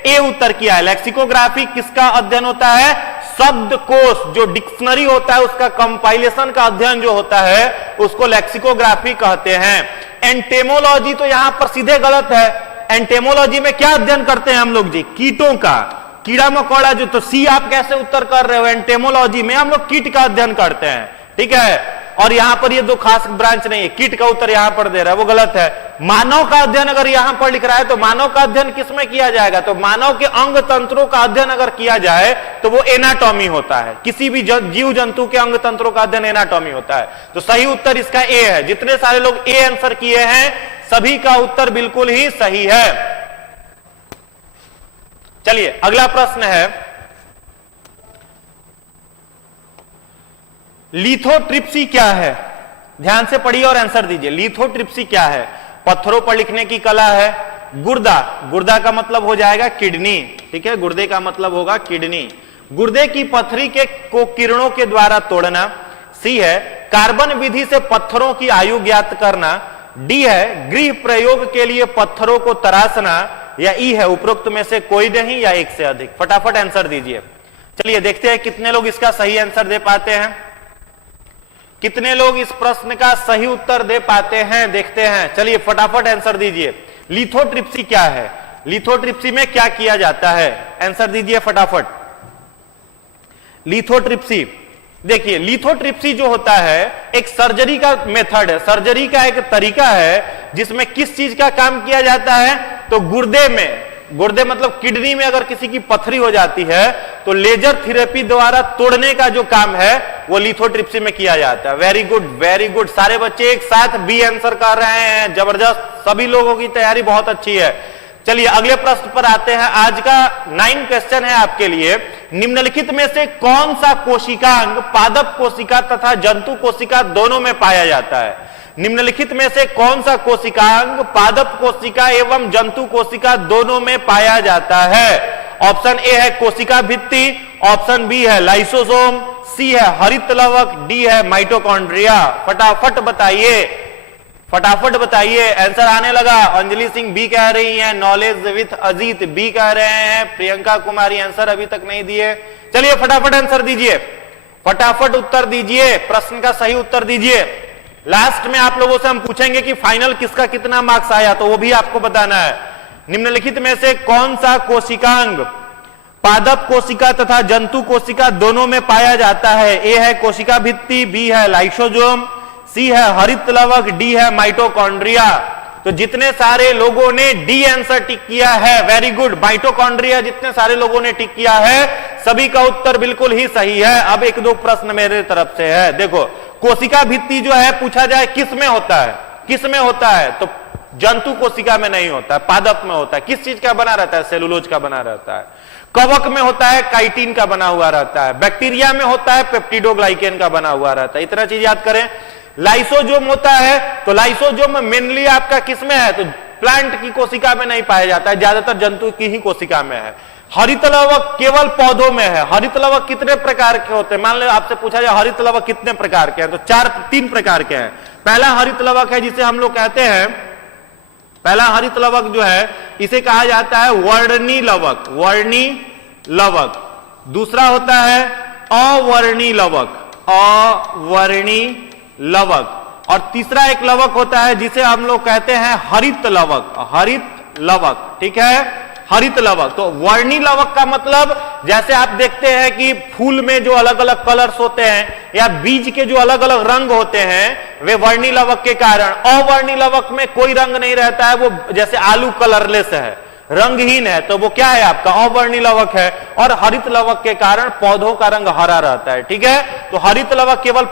ए उत्तर किया है। लेक्सिकोग्राफी किसका अध्ययन होता है? शब्दकोश, जो डिक्शनरी होता है उसका कंपाइलेशन का अध्ययन जो होता है उसको लेक्सिकोग्राफी कहते हैं। एंटेमोलॉजी तो यहां पर सीधे गलत है। एंटेमोलॉजी में क्या अध्ययन करते हैं हम लोग जी? कीटों का, कीड़ा मकोड़ा जो। तो सी आप कैसे उत्तर कर रहे हो? एंटेमोलॉजी में हम लोग कीट का अध्ययन करते हैं, ठीक है। और यहां पर ये दो खास ब्रांच नहीं है, कीट का उत्तर यहां पर दे रहा है, वो गलत है। मानव का अध्ययन अगर यहां पर लिख रहा है तो मानव का अध्ययन किसमें किया जाएगा? तो मानव के अंग तंत्रों का अध्ययन अगर किया जाए तो वो एनाटॉमी होता है। किसी भी जीव जंतु के अंग तंत्रों का अध्ययन एनाटॉमी होता है। तो सही उत्तर इसका ए है। जितने सारे लोग ए आंसर किए हैं सभी का उत्तर बिल्कुल ही सही है। चलिए अगला प्रश्न है, लिथोट्रिप्सी क्या है? ध्यान से पढ़िए और आंसर दीजिए। लिथोट्रिप्सी क्या है? पत्थरों पर लिखने की कला है। गुर्दा, गुर्दा का मतलब हो जाएगा किडनी, ठीक है, गुर्दे का मतलब होगा किडनी। गुर्दे की पथरी के को किरणों के द्वारा तोड़ना। सी है कार्बन विधि से पत्थरों की आयु ज्ञात करना। डी है गृह प्रयोग के लिए पत्थरों को तराशना। या ई है उपरोक्त में से कोई नहीं या एक से अधिक। फटाफट आंसर दीजिए। चलिए देखते हैं कितने लोग इसका सही आंसर दे पाते हैं, कितने लोग इस प्रश्न का सही उत्तर दे पाते हैं, देखते हैं। चलिए फटाफट आंसर दीजिए। लिथोट्रिप्सी क्या है? लिथोट्रिप्सी में क्या किया जाता है? आंसर दीजिए फटाफट। लिथोट्रिप्सी, देखिए लिथोट्रिप्सी जो होता है एक सर्जरी का मेथड है, सर्जरी का एक तरीका है जिसमें किस चीज का काम किया जाता है? तो गुर्दे में, गुर्दे मतलब किडनी में अगर किसी की पथरी हो जाती है तो लेजर थेरेपी द्वारा तोड़ने का जो काम है वो लिथोट्रिप्सी में किया जाता है। Very good, very good. सारे बच्चे एक साथ बी आंसर कर रहे हैं, जबरदस्त, सभी लोगों की तैयारी बहुत अच्छी है। चलिए अगले प्रश्न पर आते हैं। आज का 9 क्वेश्चन है आपके लिए। निम्नलिखित में से कौन सा कोशिकांग पादप कोशिका तथा जंतु कोशिका दोनों में पाया जाता है? निम्नलिखित में से कौन सा कोशिकांग पादप कोशिका एवं जंतु कोशिका दोनों में पाया जाता है? ऑप्शन ए है कोशिका भित्ति, ऑप्शन बी है लाइसोसोम, सी है हरित लवक, डी है माइटोकॉन्ड्रिया। फटाफट बताइए, फटाफट बताइए। आंसर आने लगा। अंजलि सिंह बी कह रही हैं, नॉलेज विथ अजीत बी कह रहे हैं, प्रियंका कुमारी आंसर अभी तक नहीं दिए। चलिए फटाफट आंसर दीजिए, फटाफट उत्तर दीजिए, प्रश्न का सही उत्तर दीजिए। लास्ट में आप लोगों से हम पूछेंगे कि फाइनल किसका कितना मार्क्स आया, तो वो भी आपको बताना है। निम्नलिखित में से कौन सा कोशिकांग पादप कोशिका तथा जंतु कोशिका दोनों में पाया जाता है? ए है कोशिका भित्ति, बी है लाइसोसोम, सी है हरित लवक, डी है माइटोकॉन्ड्रिया। तो जितने सारे लोगों ने डी आंसर टिक किया है, वेरी गुड। माइटोकॉन्ड्रिया जितने सारे लोगों ने टिक किया है सभी का उत्तर बिल्कुल ही सही है। अब एक दो प्रश्न मेरे तरफ से है। देखो कोशिका भित्ति जो है पूछा जाए किस में होता है, किस में होता है? तो जंतु कोशिका में नहीं होता है, पादप में होता है। किस चीज का बना रहता है? सेलुलोज का बना रहता है। कवक में होता है, काइटिन का बना हुआ रहता है। बैक्टीरिया में होता है, पेप्टिडोग्लाइकेन का बना हुआ रहता है। इतना चीज याद करें। लाइसोजोम होता है, तो लाइसोजोम मेनली आपका किस में है? तो प्लांट की कोशिका में नहीं पाया जाता है, ज्यादातर जंतु की ही कोशिका में है। हरित लवक केवल पौधों में है। हरित लवक कितने प्रकार के होते हैं? मान लो आपसे पूछा जाए हरित लवक कितने प्रकार के हैं, तो 3 प्रकार के हैं। पहला हरित लवक है जिसे हम लोग कहते हैं, पहला हरित लवक जो है इसे कहा जाता है वर्णी लवक, वर्णी लवक। दूसरा होता है अवर्णी लवक, अवर्णी लवक। और तीसरा एक लवक होता है जिसे हम लोग कहते हैं हरित लवक, हरित लवक, ठीक है, हरित लवक। तो वर्णी लवक का मतलब जैसे आप देखते हैं कि फूल में जो अलग अलग कलर्स होते हैं या बीज के जो अलग अलग रंग होते हैं वे वर्णी लवक के कारण। अवर्णी लवक में कोई रंग नहीं रहता है, वो जैसे आलू कलरलेस है, रंगहीन है, तो वो क्या है आपका अवर्णी लवक है। और हरित लवक के कारण पौधों का रंग हरा रहता है, ठीक है। तो हरित लवक केवल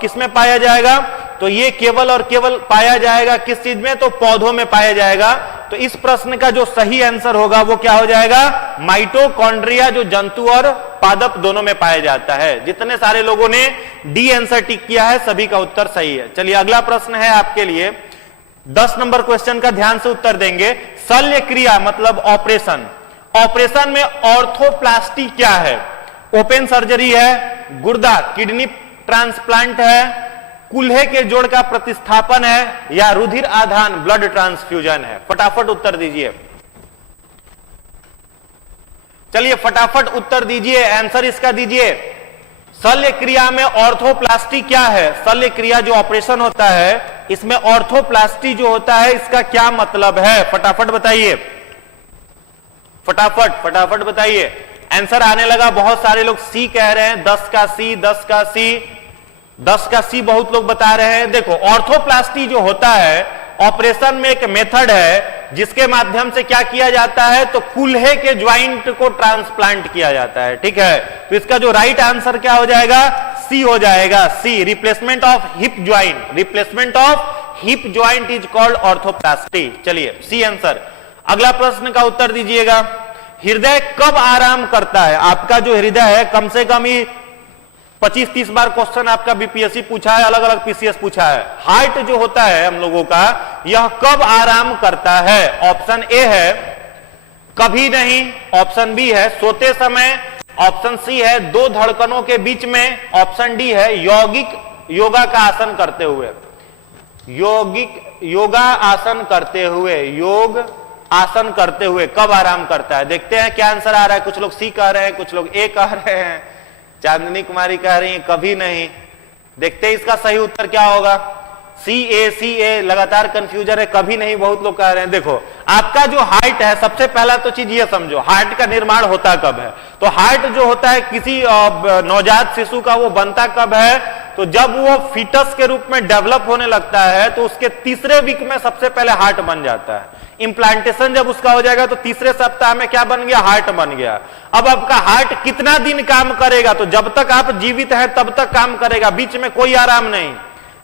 किसमें पाया जाएगा, तो ये केवल और केवल पाया जाएगा किस चीज में, तो पौधों में पाया जाएगा। तो इस प्रश्न का जो सही आंसर होगा वो क्या हो जाएगा, माइटोकॉन्ड्रिया, जो जंतु और पादप दोनों में पाया जाता है। जितने सारे लोगों ने डी आंसर टिक किया है सभी का उत्तर सही है। चलिए अगला प्रश्न है आपके लिए, 10 नंबर क्वेश्चन का ध्यान से उत्तर देंगे। शल्य क्रिया मतलब ऑपरेशन, ऑपरेशन में ऑर्थोप्लास्टी क्या है, ओपन सर्जरी है, गुर्दा किडनी ट्रांसप्लांट है, कूल्हे के जोड़ का प्रतिस्थापन है, या रुधिर आधान ब्लड ट्रांसफ्यूजन है। फटाफट उत्तर दीजिए, चलिए फटाफट उत्तर दीजिए, आंसर इसका दीजिए। शल्य क्रिया में ऑर्थोप्लास्टी क्या है, शल्य क्रिया जो ऑपरेशन होता है इसमें ऑर्थोप्लास्टी जो होता है इसका क्या मतलब है, फटाफट बताइए, फटाफट फटाफट बताइए। आंसर आने लगा, बहुत सारे लोग सी कह रहे हैं, 10 का सी, 10 का सी, 10 का सी बहुत लोग बता रहे हैं। देखो ऑर्थोप्लास्टी जो होता है ऑपरेशन में एक मेथड है जिसके माध्यम से क्या किया जाता है, तो कूल्हे के ज्वाइंट को ट्रांसप्लांट किया जाता है, ठीक है। तो इसका जो राइट आंसर क्या हो जाएगा, सी हो जाएगा, C, replacement of hip joint, replacement of hip joint is called arthroplasty. चलिए सी आंसर। अगला प्रश्न का उत्तर दीजिएगा, हृदय कब आराम करता है, आपका जो हृदय है कम से कम ही 25-30 बार क्वेश्चन आपका बीपीएससी पूछा है, अलग अलग पीसीएस पूछा है। हार्ट जो होता है हम लोगों का यह कब आराम करता है, ऑप्शन ए है कभी नहीं, ऑप्शन बी है सोते समय, ऑप्शन सी है 2 धड़कनों के बीच में, ऑप्शन डी है योगा का आसन करते हुए, योगा आसन करते हुए, योग आसन करते हुए कब आराम करता है। देखते हैं क्या आंसर आ रहा है, कुछ लोग सी कह रहे हैं, कुछ लोग ए कह रहे हैं, चांदनी कुमारी कह रही है कभी नहीं। देखते हैं इसका सही उत्तर क्या होगा, सी ए लगातार कंफ्यूजन है, कभी नहीं बहुत लोग कह रहे हैं। देखो आपका जो हार्ट है, सबसे पहला तो चीज ये समझो हार्ट का निर्माण होता कब है, तो हार्ट जो होता है किसी नवजात शिशु का वो बनता कब है, तो जब वो फीटस के रूप में डेवलप होने लगता है तो उसके तीसरे वीक में सबसे पहले हार्ट बन जाता है। इंप्लांटेशन जब उसका हो जाएगा तो तीसरे सप्ताह में क्या बन गया, हार्ट बन गया। अब आपका हार्ट कितना दिन काम करेगा, तो जब तक आप जीवित हैं तब तक काम करेगा, बीच में कोई आराम नहीं।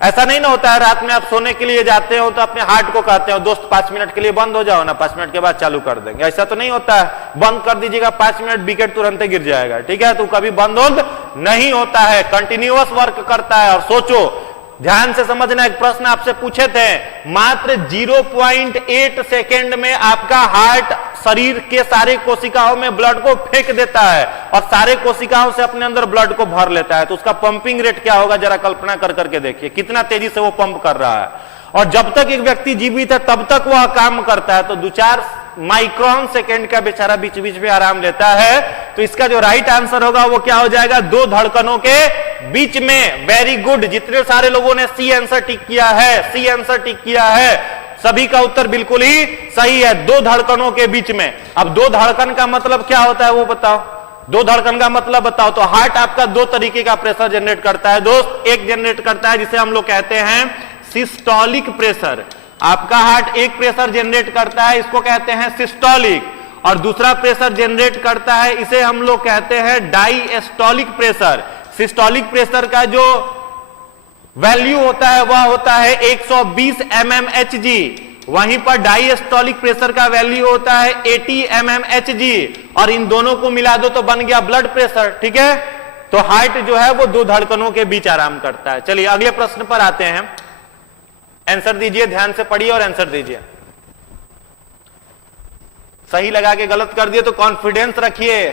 ऐसा नहीं ना होता है रात में आप सोने के लिए जाते हो तो अपने हार्ट को कहते हो दोस्त 5 मिनट के लिए बंद हो जाओ ना, 5 मिनट के बाद चालू कर देंगे, ऐसा तो नहीं होता है। बंद कर दीजिएगा 5 मिनट विकेट तुरंत गिर जाएगा, ठीक है। तो कभी बंद नहीं होता है, कंटिन्यूअस वर्क करता है। और सोचो, ध्यान से समझना, एक प्रश्न आपसे पूछे थे, मात्र 0.8 सेकेंड में आपका हार्ट शरीर के सारे कोशिकाओं में ब्लड को फेंक देता है और सारे कोशिकाओं से अपने अंदर ब्लड को भर लेता है। तो उसका पंपिंग रेट क्या होगा, जरा कल्पना कर करके देखिए कितना तेजी से वो पंप कर रहा है। और जब तक एक व्यक्ति जीवित है तब तक वह काम करता है, तो 2-4 माइक्रोन सेकेंड का बेचारा बीच बीच में आराम लेता है। तो इसका जो राइट आंसर होगा वो क्या हो जाएगा, 2 धड़कनों के बीच में। वेरी गुड, जितने सारे लोगों ने सी आंसर टिक किया है, सी आंसर टिक किया है, सभी का उत्तर बिल्कुल ही सही है, 2 धड़कनों के बीच में। अब 2 धड़कन का मतलब क्या होता है वो बताओ, 2 धड़कन का मतलब बताओ। तो हार्ट आपका 2 तरीके का प्रेशर जनरेट करता है दोस्त, एक जनरेट करता है जिसे हम लोग कहते हैं सिस्टोलिक प्रेशर, आपका हार्ट एक प्रेशर जनरेट करता है, इसको कहते हैं सिस्टोलिक, और दूसरा प्रेशर जनरेट करता है, इसे हम लोग कहते हैं डायस्टोलिक प्रेशर। सिस्टोलिक प्रेशर का जो वैल्यू होता है वह होता है 120 mmHg, वहीं पर डायस्टोलिक प्रेशर का वैल्यू होता है 80 mmHg, और इन दोनों को मिला दो तो बन गया ब्लड प्रेशर, ठीक है। तो हार्ट जो है वो 2 धड़कनों के बीच आराम करता है। चलिए अगले प्रश्न पर आते हैं, आंसर दीजिए, ध्यान से पढ़िए और आंसर दीजिए। सही लगा के गलत कर दिए तो कॉन्फिडेंस रखिए,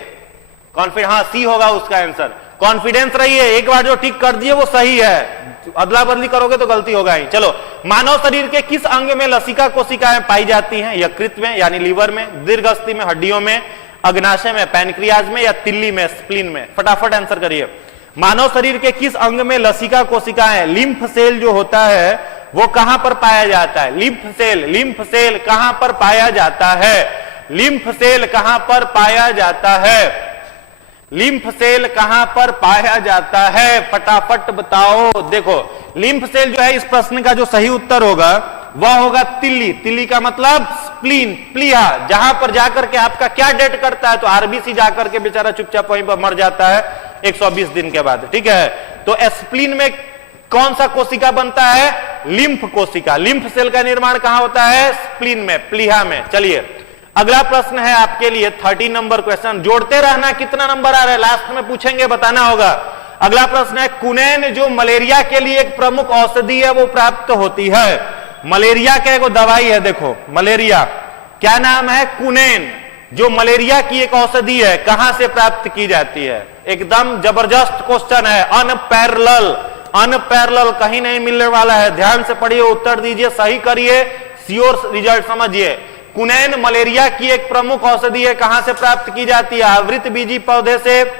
हाँ सी होगा उसका आंसर। कॉन्फिडेंस रहिए, एक बार जो टिक कर दिए वो सही है, अदला बदली करोगे तो गलती होगा ही। चलो, मानव शरीर के किस अंग में लसिका कोशिकाएं पाई जाती हैं, यकृत में यानी लीवर में, दीर्घस्थि में हड्डियों में, अग्नाशय में, पैनक्रियाज में, या तिल्ली में, स्प्लीन में? फटाफट आंसर करिए। मानव शरीर के किस अंग में लसिका कोशिकाएं, लिम्फ सेल जो होता है वो कहां पर पाया जाता है? लिम्फ सेल कहां पर पाया जाता है? लिम्फ सेल कहां पर पाया जाता है? लिम्फ सेल कहां पर पाया जाता है? फटाफट बताओ। देखो, लिम्फ सेल जो है, इस प्रश्न का जो सही उत्तर होगा वह होगा तिल्ली। तिल्ली का मतलब स्प्लीन, प्लीहा, जहां पर जाकर के आपका क्या डेट करता है? तो आरबीसी जाकर के बेचारा चुपचाप वहीं पर मर जाता है 120 दिन के बाद, ठीक है। तो स्प्लीन में कौन सा कोशिका बनता है? लिम्फ कोशिका। लिम्फ सेल का निर्माण कहां होता है? स्प्लीन में, प्लीहा में। चलिए अगला प्रश्न है आपके लिए 30 नंबर क्वेश्चन। जोड़ते रहना, कितना नंबर आ रहा है लास्ट में पूछेंगे, बताना होगा। अगला प्रश्न है, कुनैन जो मलेरिया के लिए एक प्रमुख औषधि है वो प्राप्त होती है। मलेरिया का एक दवाई है, देखो मलेरिया, क्या नाम है? कुनैन, जो मलेरिया की एक औषधि है, कहां से प्राप्त की जाती है? एकदम जबरदस्त क्वेश्चन है, अनपैरेलल, कहीं नहीं मिलने वाला है। ध्यान से पढ़िए, उत्तर दीजिए, सही करिए, श्योर रिजल्ट समझिए। कुनैन मलेरिया की एक प्रमुख औषधि है, कहां से प्राप्त की जाती है? आवृत बीजी पौधे से,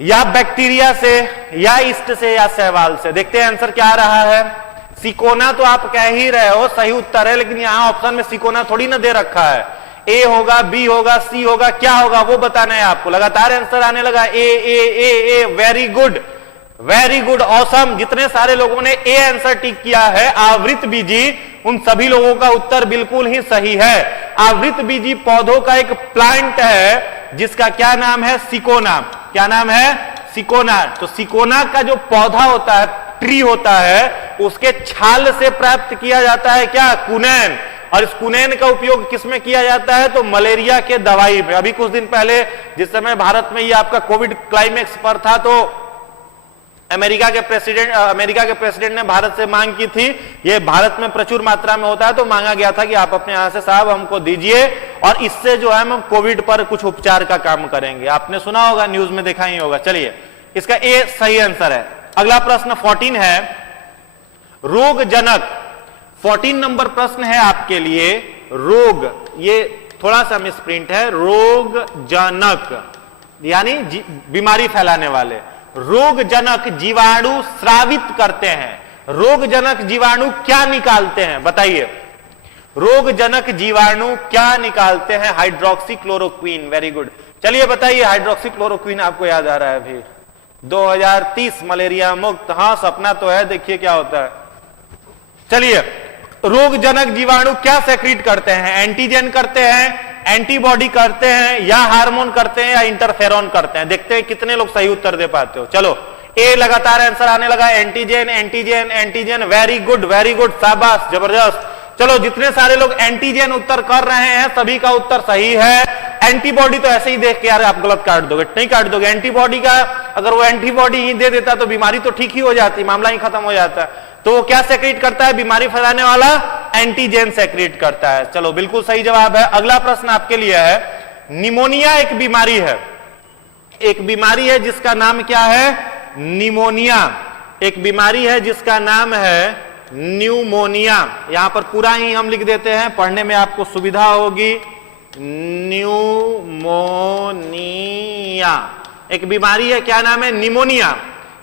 या बैक्टीरिया से, या ईस्ट से, या शैवाल से? देखते हैं आंसर क्या आ रहा है। सिकोना तो आप कह ही रहे हो, सही उत्तर है, लेकिन यहां ऑप्शन में सिकोना थोड़ी ना दे रखा है। ए होगा, बी होगा, सी होगा, क्या होगा वो बताना है आपको। लगातार आंसर आने लगा, A A A A, very good, very good, awesome. जितने सारे लोगों ने ए आंसर टिक किया है, आवृत बीजी, उन सभी लोगों का उत्तर बिल्कुल ही सही है। आवृत बीजी पौधों का एक प्लांट है जिसका क्या नाम है? सिकोना। क्या नाम है? सिकोना। तो सिकोना का जो पौधा होता है, ट्री होता है, उसके छाल से प्राप्त किया जाता है क्या? कुनैन। और इस कुनैन का उपयोग किसमें किया जाता है? तो मलेरिया के दवाई में। अभी कुछ दिन पहले जिस समय भारत में ये आपका कोविड क्लाइमेक्स पर था, तो अमेरिका के प्रेसिडेंट ने भारत से मांग की थी, ये भारत में प्रचुर मात्रा में होता है, तो मांगा गया था कि आप अपने यहां से साहब हमको दीजिए और इससे जो है हम कोविड पर कुछ उपचार का काम करेंगे। आपने सुना होगा, न्यूज में देखा ही होगा। चलिए, इसका ए सही आंसर है। अगला प्रश्न 14 है, रोगजनक। 14 नंबर प्रश्न है आपके लिए, रोग, ये थोड़ा सा मिसप्रिंट है, रोगजनक यानी बीमारी फैलाने वाले। रोगजनक जीवाणु स्रावित करते हैं। रोगजनक जीवाणु क्या निकालते हैं? बताइए, रोगजनक जीवाणु क्या निकालते हैं? हाइड्रोक्सीक्लोरोक्वीन। Very good. चलिए बताइए, हाइड्रोक्सीक्लोरोक्वीन आपको याद आ रहा है अभी 2030 मलेरिया मुक्त। हाँ, सपना तो है, देखिए क्या होता है। चलिए, रोगजनक जीवाणु क्या सेक्रीट करते हैं? एंटीजन करते हैं, एंटीबॉडी करते हैं, या हार्मोन करते हैं, या इंटरफेरॉन करते हैं? देखते हैं कितने लोग सही उत्तर दे पाते हो। चलो, ए लगातार आंसर आने लगा, antigen antigen antigen. Very good, very good, शाबाश, जबरदस्त। चलो, जितने सारे लोग एंटीजन उत्तर कर रहे हैं सभी का उत्तर सही है। एंटीबॉडी तो ऐसे ही देख के यार आप गलत काट दोगे, नहीं काट दोगे। एंटीबॉडी का अगर वो एंटीबॉडी ही दे देता तो बीमारी तो ठीक ही हो जाती, मामला ही खत्म हो जाता। तो वो क्या सेक्रेट करता है? बीमारी फैलाने वाला एंटीजन सेक्रेट करता है। चलो, बिल्कुल सही जवाब है। अगला प्रश्न आपके लिए है, निमोनिया एक बीमारी है, एक बीमारी है जिसका नाम क्या है? निमोनिया। एक बीमारी है जिसका नाम है न्यूमोनिया। यहां पर पूरा ही हम लिख देते हैं, पढ़ने में आपको सुविधा होगी। न्यूमोनिया एक बीमारी है, क्या नाम है? निमोनिया।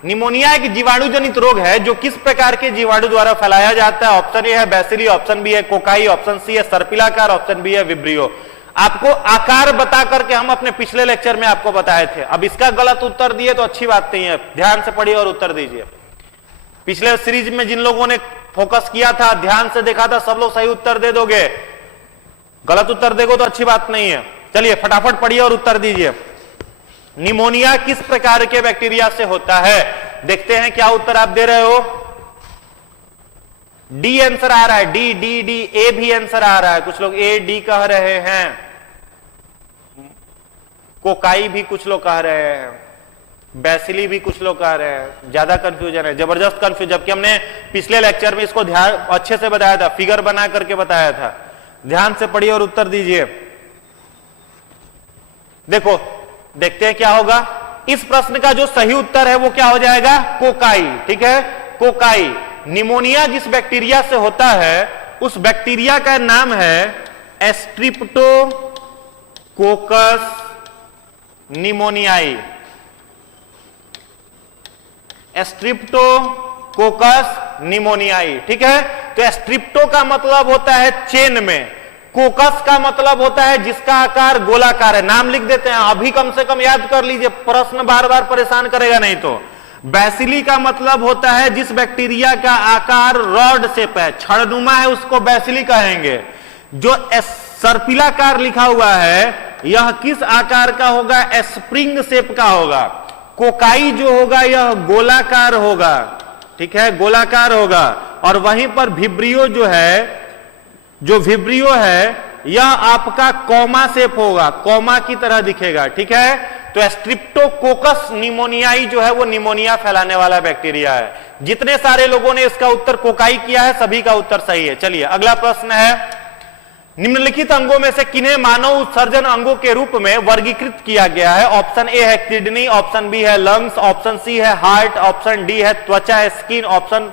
निमोनिया एक जीवाणु जनित रोग है जो किस प्रकार के जीवाणु द्वारा फैलाया जाता है? ऑप्शन ए है बैसिली, ऑप्शन बी है कोकाई, ऑप्शन सी है सर्पिलाकार, ऑप्शन बी है विब्रियो। आपको आकार बता करके हम अपने पिछले लेक्चर में आपको बताए थे। अब इसका गलत उत्तर दिए तो अच्छी बात नहीं है, ध्यान से पढ़िए और उत्तर दीजिए। पिछले सीरीज में जिन लोगों ने फोकस किया था, ध्यान से देखा था, सब लोग सही उत्तर दे दोगे। गलत उत्तर देगो तो अच्छी बात नहीं है। चलिए फटाफट पढ़िए और उत्तर दीजिए। निमोनिया किस प्रकार के बैक्टीरिया से होता है? देखते हैं क्या उत्तर आप दे रहे हो। डी आंसर आ रहा है, डी डी डी। ए भी आंसर आ रहा है, कुछ लोग ए डी कह रहे हैं, कोकाई भी कुछ लोग कह रहे हैं, बैसिली भी कुछ लोग कह रहे हैं। ज्यादा कंफ्यूजन है, जबरदस्त कंफ्यूजन, जबकि हमने पिछले लेक्चर में इसको ध्यान अच्छे से बताया था, फिगर बना करके बताया था। ध्यान से पढ़िए और उत्तर दीजिए। देखो, देखते हैं क्या होगा। इस प्रश्न का जो सही उत्तर है वो क्या हो जाएगा? कोकाई। ठीक है, कोकाई। निमोनिया जिस बैक्टीरिया से होता है उस बैक्टीरिया का नाम है स्ट्रिप्टोकोकस। कोकस निमोनियाई, स्ट्रिप्टोकोकस निमोनियाई। ठीक है, तो स्ट्रिप्टो का मतलब होता है चेन में, कोकस का मतलब होता है जिसका आकार गोलाकार है। नाम लिख देते हैं, अभी कम से कम याद कर लीजिए, प्रश्न बार बार परेशान करेगा नहीं तो। बैसिली का मतलब होता है जिस बैक्टीरिया का आकार रॉड शेप है, छड़नुमा है, उसको बैसिली कहेंगे। जो सर्पिलाकार लिखा हुआ है यह किस आकार का होगा? स्प्रिंग शेप का होगा। कोकाई जो होगा यह गोलाकार होगा। ठीक है, गोलाकार होगा। और वहीं पर विब्रियो जो है, जो विब्रियो है यह आपका कॉमा शेप होगा, कॉमा की तरह दिखेगा। ठीक है, तो स्ट्रिप्टोकोकस निमोनियाई जो है वो निमोनिया फैलाने वाला बैक्टीरिया है। जितने सारे लोगों ने इसका उत्तर कोकाई किया है सभी का उत्तर सही है। चलिए अगला प्रश्न है, निम्नलिखित अंगों में से किन्हें मानव उत्सर्जन अंगों के रूप में वर्गीकृत किया गया है? ऑप्शन ए है किडनी, ऑप्शन बी है लंग्स, ऑप्शन सी है हार्ट, ऑप्शन डी है त्वचा स्किन, ऑप्शन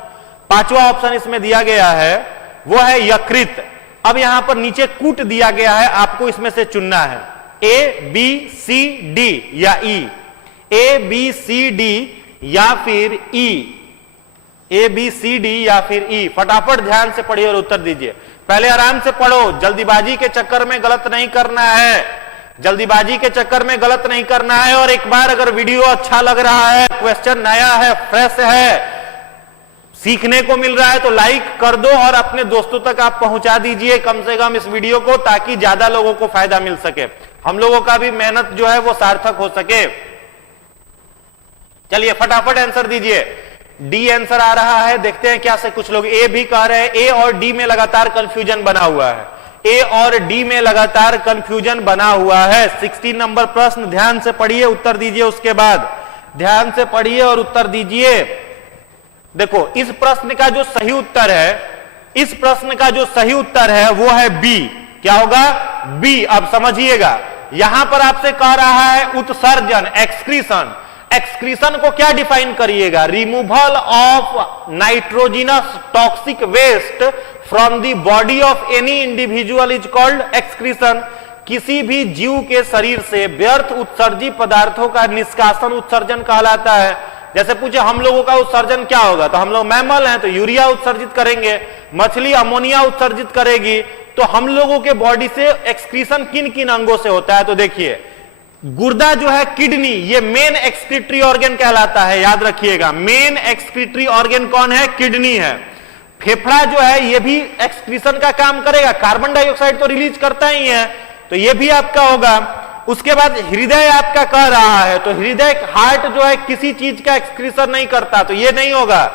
पांचवा ऑप्शन इसमें दिया गया है वो है यकृत। अब यहां पर नीचे कूट दिया गया है, आपको इसमें से चुनना है ए बी सी डी या ई, ए बी सी डी या फिर ई, ए बी सी डी या फिर ई। फटाफट ध्यान से पढ़िए और उत्तर दीजिए। पहले आराम से पढ़ो, जल्दीबाजी के चक्कर में गलत नहीं करना है, जल्दीबाजी के चक्कर में गलत नहीं करना है। और एक बार अगर वीडियो अच्छा लग रहा है, क्वेश्चन नया है, फ्रेश है, सीखने को मिल रहा है तो लाइक कर दो और अपने दोस्तों तक आप पहुंचा दीजिए कम से कम इस वीडियो को, ताकि ज्यादा लोगों को फायदा मिल सके, हम लोगों का भी मेहनत जो है वो सार्थक हो सके। चलिए फटाफट आंसर दीजिए। डी आंसर आ रहा है, देखते हैं क्या से। कुछ लोग ए भी कह रहे हैं, ए और डी में लगातार कंफ्यूजन बना हुआ है, ए और डी में लगातार कंफ्यूजन बना हुआ है। 16 नंबर प्रश्न ध्यान से पढ़िए, उत्तर दीजिए, उसके बाद ध्यान से पढ़िए और उत्तर दीजिए। देखो इस प्रश्न का जो सही उत्तर है, इस प्रश्न का जो सही उत्तर है वो है बी। क्या होगा? बी। अब समझिएगा, यहां पर आपसे कह रहा है उत्सर्जन, एक्सक्रीशन। एक्सक्रीशन को क्या डिफाइन करिएगा? Removal of nitrogenous toxic waste from the body of any individual is called excretion. किसी भी जीव के शरीर से व्यर्थ उत्सर्जी पदार्थों का निष्कासन उत्सर्जन कहलाता है। जैसे पूछे हम लोगों का उत्सर्जन क्या होगा, तो हम लोग मैमल हैं तो यूरिया उत्सर्जित करेंगे, मछली अमोनिया उत्सर्जित करेगी। तो हम लोगों के बॉडी से एक्सक्रीशन किन किन अंगों से होता है? तो देखिए, गुर्दा जो है, किडनी, ये मेन एक्सक्रीटरी ऑर्गन कहलाता है, याद रखिएगा। मेन एक्सक्रीटरी ऑर्गन कौन है? किडनी है। फेफड़ा जो है ये भी एक्सक्रीशन का काम करेगा, कार्बन डाइऑक्साइड तो रिलीज करता ही है, तो ये भी आपका होगा। उसके बाद हृदय आपका कह रहा है, तो हृदय, हार्ट जो है किसी चीज का एक्सक्रीशन नहीं करता, तो ये नहीं होगा।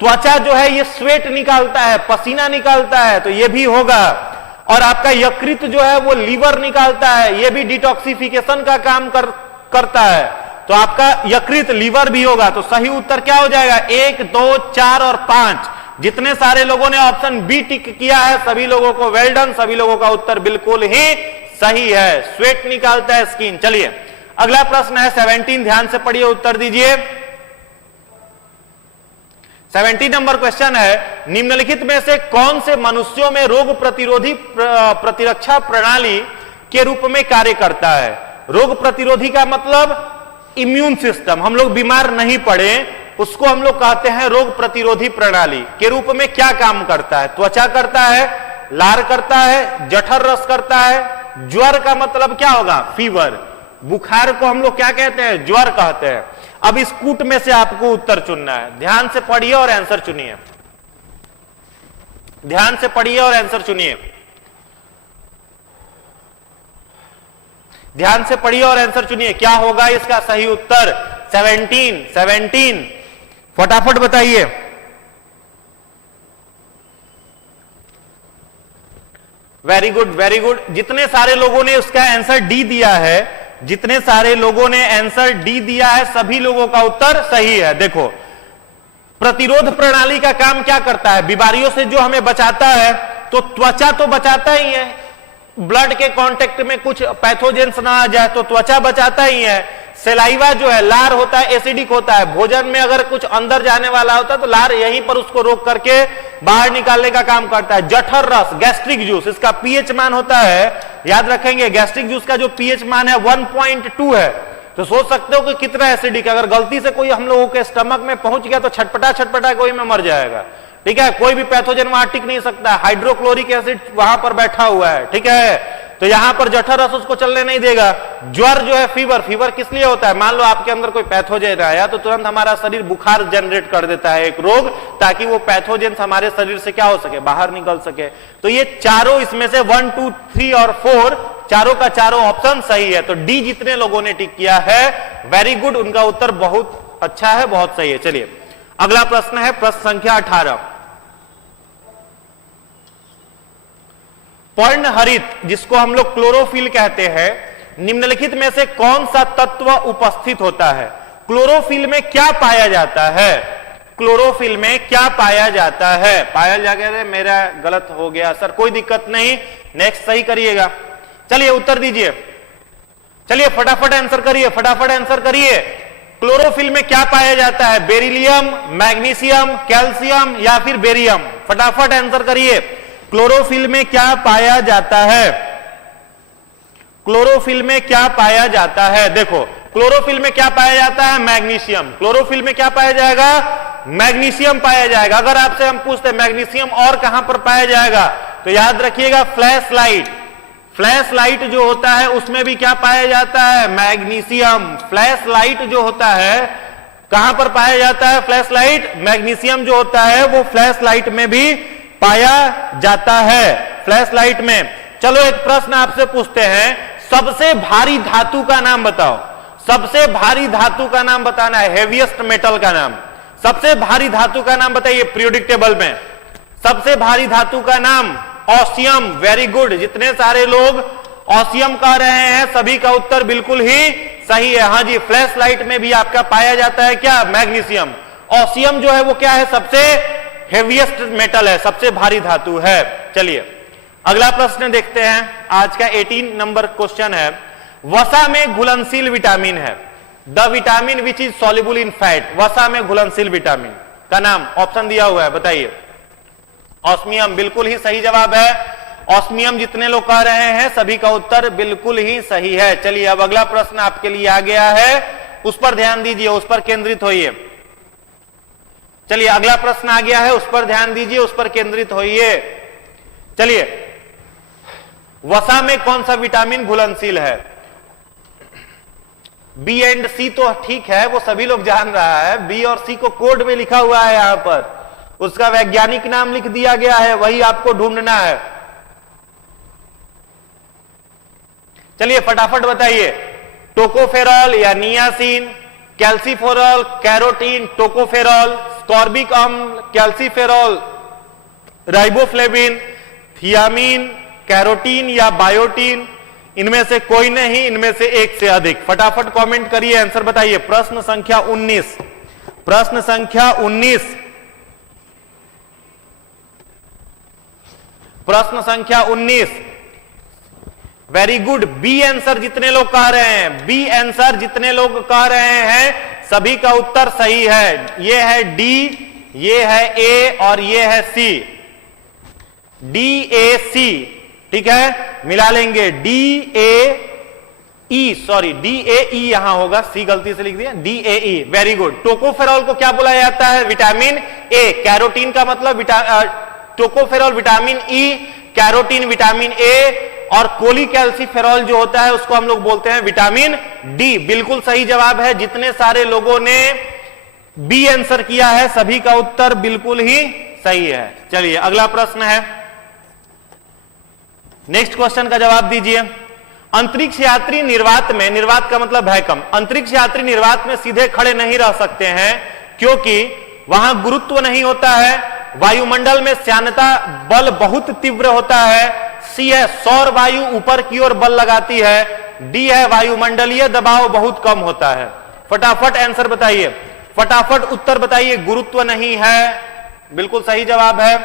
त्वचा जो है ये स्वेट निकालता है, पसीना निकालता है, तो ये भी होगा। और आपका यकृत जो है वो लीवर निकालता है, ये भी डिटॉक्सिफिकेशन का काम करता है, तो आपका यकृत लीवर भी होगा। तो सही उत्तर क्या हो जाएगा? 1, 2, 4 और 5। जितने सारे लोगों ने ऑप्शन बी टिक किया है सभी लोगों को वेल डन, सभी लोगों का उत्तर बिल्कुल ही सही है, स्वेट निकालता है स्किन। चलिए अगला प्रश्न है 17, ध्यान से पढ़िए, उत्तर दीजिए। 17 नंबर क्वेश्चन है, निम्नलिखित में से कौन से मनुष्यों में रोग प्रतिरोधी प्रतिरक्षा प्रणाली के रूप में कार्य करता है? रोग प्रतिरोधी का मतलब इम्यून सिस्टम, हम लोग बीमार नहीं पड़े उसको हम लोग कहते हैं रोग प्रतिरोधी प्रणाली के रूप में क्या काम करता है? त्वचा करता है, लार करता है, जठर रस करता है। ज्वर का मतलब क्या होगा? फीवर। बुखार को हम लोग क्या कहते हैं? ज्वर कहते हैं। अब इस कूट में से आपको उत्तर चुनना है, ध्यान से पढ़िए और आंसर चुनिए, ध्यान से पढ़िए और आंसर चुनिए, ध्यान से पढ़िए और आंसर चुनिए। क्या होगा इसका सही उत्तर? 17 फटाफट बताइए। Very good, very good. जितने सारे लोगों ने उसका आंसर डी दिया है, जितने सारे लोगों ने आंसर डी दिया है सभी लोगों का उत्तर सही है। देखो, प्रतिरोध प्रणाली का काम क्या करता है? बीमारियों से जो हमें बचाता है, तो त्वचा तो बचाता ही है, ब्लड के कांटेक्ट में कुछ पैथोजेंस ना आ जाए तो त्वचा बचाता ही है। सेलाइवा जो है, लार होता है, एसिडिक होता है, भोजन में अगर कुछ अंदर जाने वाला होता है तो लार यहीं पर उसको रोक करके बाहर निकालने का काम करता है। जठर रस, गैस्ट्रिक जूस, इसका पीएच मान होता है, याद रखेंगे, गैस्ट्रिक जूस का जो पीएच मान है 1.2 है। तो सोच सकते हो कि कितना एसिडिक है। अगर गलती से कोई हम लोगों के स्टमक में पहुंच गया तो छटपटा कोई में मर जाएगा। ठीक है, कोई भी पैथोजन वहां टिक नहीं सकता। हाइड्रोक्लोरिक एसिड वहां पर बैठा हुआ है। ठीक है, तो यहां पर जठर रस उसको चलने नहीं देगा। ज्वर जो है, फीवर किस लिए होता है? मान लो आपके अंदर कोई पैथोजन आया तो तुरंत हमारा शरीर बुखार जनरेट कर देता है, एक रोग, ताकि वो पैथोजन हमारे शरीर से क्या हो सके, बाहर निकल सके। तो ये चारों इसमें से 1, 2, 3 और 4 चारों का चारों ऑप्शन सही है। तो डी जितने लोगों ने टिक किया है, वेरी गुड, उनका उत्तर बहुत अच्छा है, बहुत सही है। चलिए अगला प्रश्न है, प्रश्न संख्या 18। पर्णहरित, जिसको हम लोग क्लोरोफिल कहते हैं, निम्नलिखित में से कौन सा तत्व उपस्थित होता है? क्लोरोफिल में क्या पाया जाता है? क्लोरोफिल में क्या पाया जाता है? पाया जाएगा, मेरा गलत हो गया सर, कोई दिक्कत नहीं, नेक्स्ट सही करिएगा। चलिए उत्तर दीजिए, चलिए फटाफट आंसर करिए, फटाफट आंसर करिए। क्लोरोफिल में क्या पाया जाता है? बेरिलियम, मैग्नीशियम, कैल्शियम या फिर बेरियम? फटाफट आंसर करिए। क्लोरोफिल में क्या पाया जाता है? क्लोरोफिल में क्या पाया जाता है? देखो, क्लोरोफिल में क्या पाया जाता है? मैग्नीशियम। क्लोरोफिल में क्या पाया जाएगा? मैग्नीशियम पाया जाएगा। अगर आपसे हम पूछते हैं मैग्नीशियम और कहां पर पाया जाएगा, तो याद रखिएगा फ्लैश लाइट। फ्लैश लाइट जो होता है उसमें भी क्या पाया जाता है? मैग्नीशियम। फ्लैश लाइट जो होता है कहां पर पाया जाता है? फ्लैश लाइट, मैग्नीशियम जो होता है वो फ्लैश लाइट में भी पाया जाता है, फ्लैश लाइट में। चलो एक प्रश्न आपसे पूछते हैं, सबसे भारी धातु का नाम बताओ। सबसे भारी धातु का नाम बताना है, हेवीएस्ट मेटल का नाम। सबसे भारी धातु का नाम बताइए पीरियोडिक टेबल में। सबसे भारी धातु का नाम ऑसियम। वेरी गुड, जितने सारे लोग ऑसियम कह रहे हैं सभी का उत्तर बिल्कुल ही सही है। हाँ जी, फ्लैश लाइट में भी आपका पाया जाता है क्या? मैग्नीशियम। ऑसियम जो है वो क्या है? सबसे हेवीएस्ट मेटल है, सबसे भारी धातु है। चलिए अगला प्रश्न देखते हैं, आज का 18 नंबर क्वेश्चन है। वसा में घुलनशील विटामिन है, the vitamin which is soluble in fat. वसा में घुलनशील विटामिन का नाम ऑप्शन दिया हुआ है, बताइए। ऑस्मियम बिल्कुल ही सही जवाब है। ऑस्मियम जितने लोग कह रहे हैं सभी का उत्तर बिल्कुल ही सही है। चलिए अब अगला प्रश्न आपके लिए आ गया है, उस पर ध्यान दीजिए, उस पर केंद्रित होइए। चलिए अगला प्रश्न आ गया है, उस पर ध्यान दीजिए, उस पर केंद्रित होइए। चलिए, वसा में कौन सा विटामिन घुलनशील है? बी एंड सी तो ठीक है, वो सभी लोग जान रहा है। बी और सी को कोड में लिखा हुआ है, यहां पर उसका वैज्ञानिक नाम लिख दिया गया है, वही आपको ढूंढना है। चलिए फटाफट बताइए, टोकोफेरॉल या niacin, calciferol, carotene, tocopherol, ascorbic अम्ल, कैल्सीफेरॉल, राइबोफ्लेविन, थियामीन, कैरोटीन या बायोटीन? इनमें से कोई नहीं, इनमें से एक से अधिक। फटाफट कमेंट करिए, आंसर बताइए। प्रश्न संख्या 19, प्रश्न संख्या 19, प्रश्न संख्या 19। वेरी गुड, बी आंसर जितने लोग कह रहे हैं, बी आंसर जितने लोग कह रहे हैं सभी का उत्तर सही है। ये है डी, ये है ए और ये है सी। डी ए सी, ठीक है, मिला लेंगे। D A E, sorry D A E यहां होगा, सी गलती से लिख दिया, D A E. Very good. Tocopherol को क्या बुलाया जाता है? Vitamin A. कैरोटीन का मतलब tocopherol vitamin E, carotene vitamin A, और कोलीकैल्सीफेरॉल जो होता है उसको हम लोग बोलते हैं विटामिन डी। बिल्कुल सही जवाब है। जितने सारे लोगों ने बी आंसर किया है सभी का उत्तर बिल्कुल ही सही है। चलिए अगला प्रश्न है, नेक्स्ट क्वेश्चन का जवाब दीजिए। अंतरिक्ष यात्री निर्वात में, निर्वात का मतलब वैक्यूम, अंतरिक्ष यात्री निर्वात में सीधे खड़े नहीं रह सकते हैं क्योंकि वहां गुरुत्व नहीं होता है, वायुमंडल में श्यानता बल बहुत तीव्र होता है, सी है सौर वायु ऊपर की ओर बल लगाती है, डी है वायुमंडलीय दबाव बहुत कम होता है। फटाफट आंसर बताइए, फटाफट उत्तर बताइए। गुरुत्व नहीं है, बिल्कुल सही जवाब है।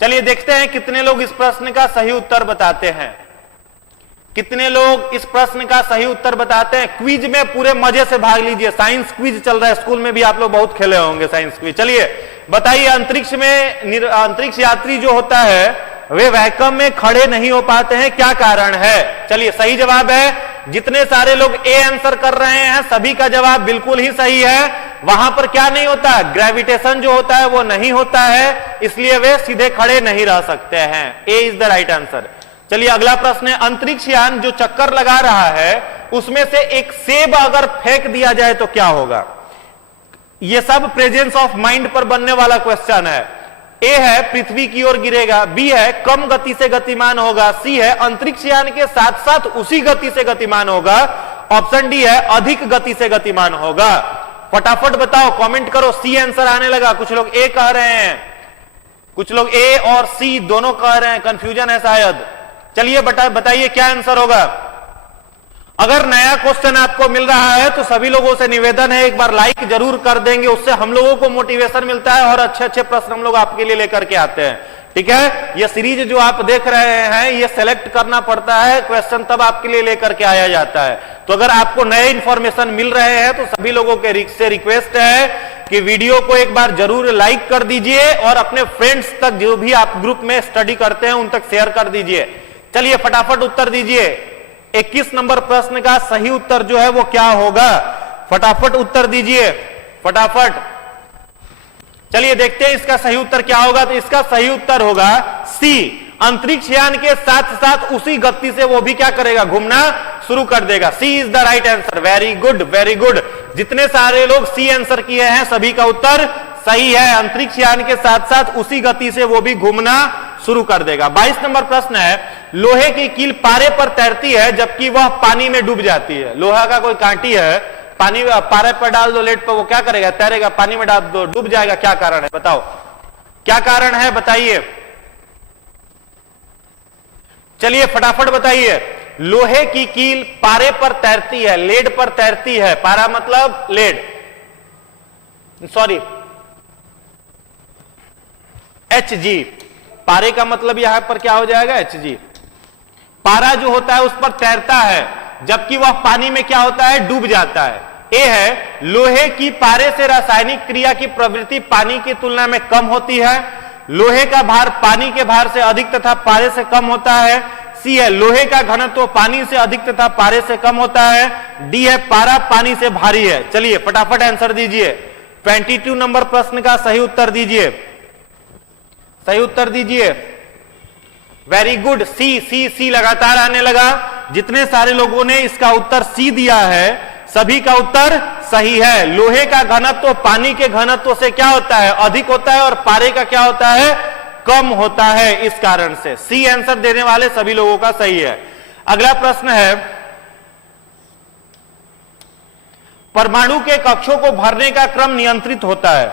चलिए देखते हैं कितने लोग इस प्रश्न का सही उत्तर बताते हैं। कितने लोग इस प्रश्न का सही उत्तर बताते हैं? क्विज में पूरे मजे से भाग लीजिए, साइंस क्विज चल रहा है, स्कूल में भी आप लोग बहुत खेले होंगे साइंस क्विज। चलिए बताइए, अंतरिक्ष यात्री जो होता है वे वैक्यूम में खड़े नहीं हो पाते हैं, क्या कारण है? चलिए सही जवाब है, जितने सारे लोग ए आंसर कर रहे हैं सभी का जवाब बिल्कुल ही सही है। वहां पर क्या नहीं होता? ग्रेविटेशन जो होता है वो नहीं होता है, इसलिए वे सीधे खड़े नहीं रह सकते हैं। ए इज द राइट आंसर। चलिए अगला प्रश्न है, अंतरिक्ष यान जो चक्कर लगा रहा है उसमें से एक सेब अगर फेंक दिया जाए तो क्या होगा? यह सब प्रेजेंस ऑफ माइंड पर बनने वाला क्वेश्चन है। ए है पृथ्वी की ओर गिरेगा, बी है कम गति से गतिमान होगा, सी है अंतरिक्ष यान के साथ साथ उसी गति से गतिमान होगा, ऑप्शन डी है अधिक गति से गतिमान होगा। फटाफट बताओ, कमेंट करो। सी आंसर आने लगा, कुछ लोग ए कह रहे हैं, कुछ लोग ए और सी दोनों कह रहे हैं, कंफ्यूजन है शायद। चलिए बताइए क्या आंसर होगा। अगर नया क्वेश्चन आपको मिल रहा है तो सभी लोगों से निवेदन है एक बार लाइक जरूर कर देंगे, उससे हम लोगों को मोटिवेशन मिलता है और अच्छे अच्छे प्रश्न हम लोग आपके लिए लेकर के आते हैं। ठीक है, ये सीरीज जो आप देख रहे हैं ये सेलेक्ट करना पड़ता है क्वेश्चन, तब आपके लिए लेकर के आया जाता है। तो अगर आपको नए इंफॉर्मेशन मिल रहे हैं तो सभी लोगों के से रिक्वेस्ट है कि वीडियो को एक बार जरूर लाइक कर दीजिए और अपने फ्रेंड्स तक, जो भी आप ग्रुप में स्टडी करते हैं उन तक शेयर कर दीजिए। चलिए फटाफट उत्तर दीजिए, 21 नंबर प्रश्न का सही उत्तर जो है वो क्या होगा? फटाफट उत्तर दीजिए, फटाफट। चलिए देखते हैं इसका सही उत्तर क्या होगा। तो इसका सही उत्तर होगा सी, अंतरिक्ष यान के साथ साथ उसी गति से वो भी क्या करेगा? घूमना शुरू कर देगा। C is the right answer. Very good, very good. जितने सारे लोग सी आंसर किए हैं सभी का उत्तर सही है, अंतरिक्ष यान के साथ साथ उसी गति से वो भी घूमना शुरू कर देगा। 22 नंबर प्रश्न है, लोहे की कील पारे पर तैरती है जबकि वह पानी में डूब जाती है। लोहा का कोई कांटी है, पानी पारे पर डाल दो लेट पर, वो क्या करेगा? तैरेगा। पानी में डाल दो डूब जाएगा। क्या कारण है बताओ, क्या कारण है बताइए? चलिए फटाफट बताइए। लोहे की कील पारे पर तैरती है, लेड पर तैरती है। पारा मतलब लेड, सॉरी एच जी। पारे का मतलब यहां पर क्या हो जाएगा? H G. पारा जो होता है उस पर तैरता है जबकि वह पानी में क्या होता है? डूब जाता है। ए है लोहे की पारे से रासायनिक क्रिया की प्रवृत्ति पानी की तुलना में कम होती है। लोहे का भार पानी के भार से अधिक तथा पारे से कम होता है। सी है लोहे का घनत्व पानी से अधिक तथा पारे से कम होता है। डी है पारा पानी से भारी है। चलिए फटाफट आंसर दीजिए। 22 नंबर प्रश्न का सही उत्तर दीजिए, सही उत्तर दीजिए। वेरी गुड, सी सी सी लगातार आने लगा। जितने सारे लोगों ने इसका उत्तर सी दिया है सभी का उत्तर सही है। लोहे का घनत्व पानी के घनत्व से क्या होता है? अधिक होता है, और पारे का क्या होता है? कम होता है। इस कारण से सी आंसर देने वाले सभी लोगों का सही है। अगला प्रश्न है, परमाणु के कक्षों को भरने का क्रम नियंत्रित होता है।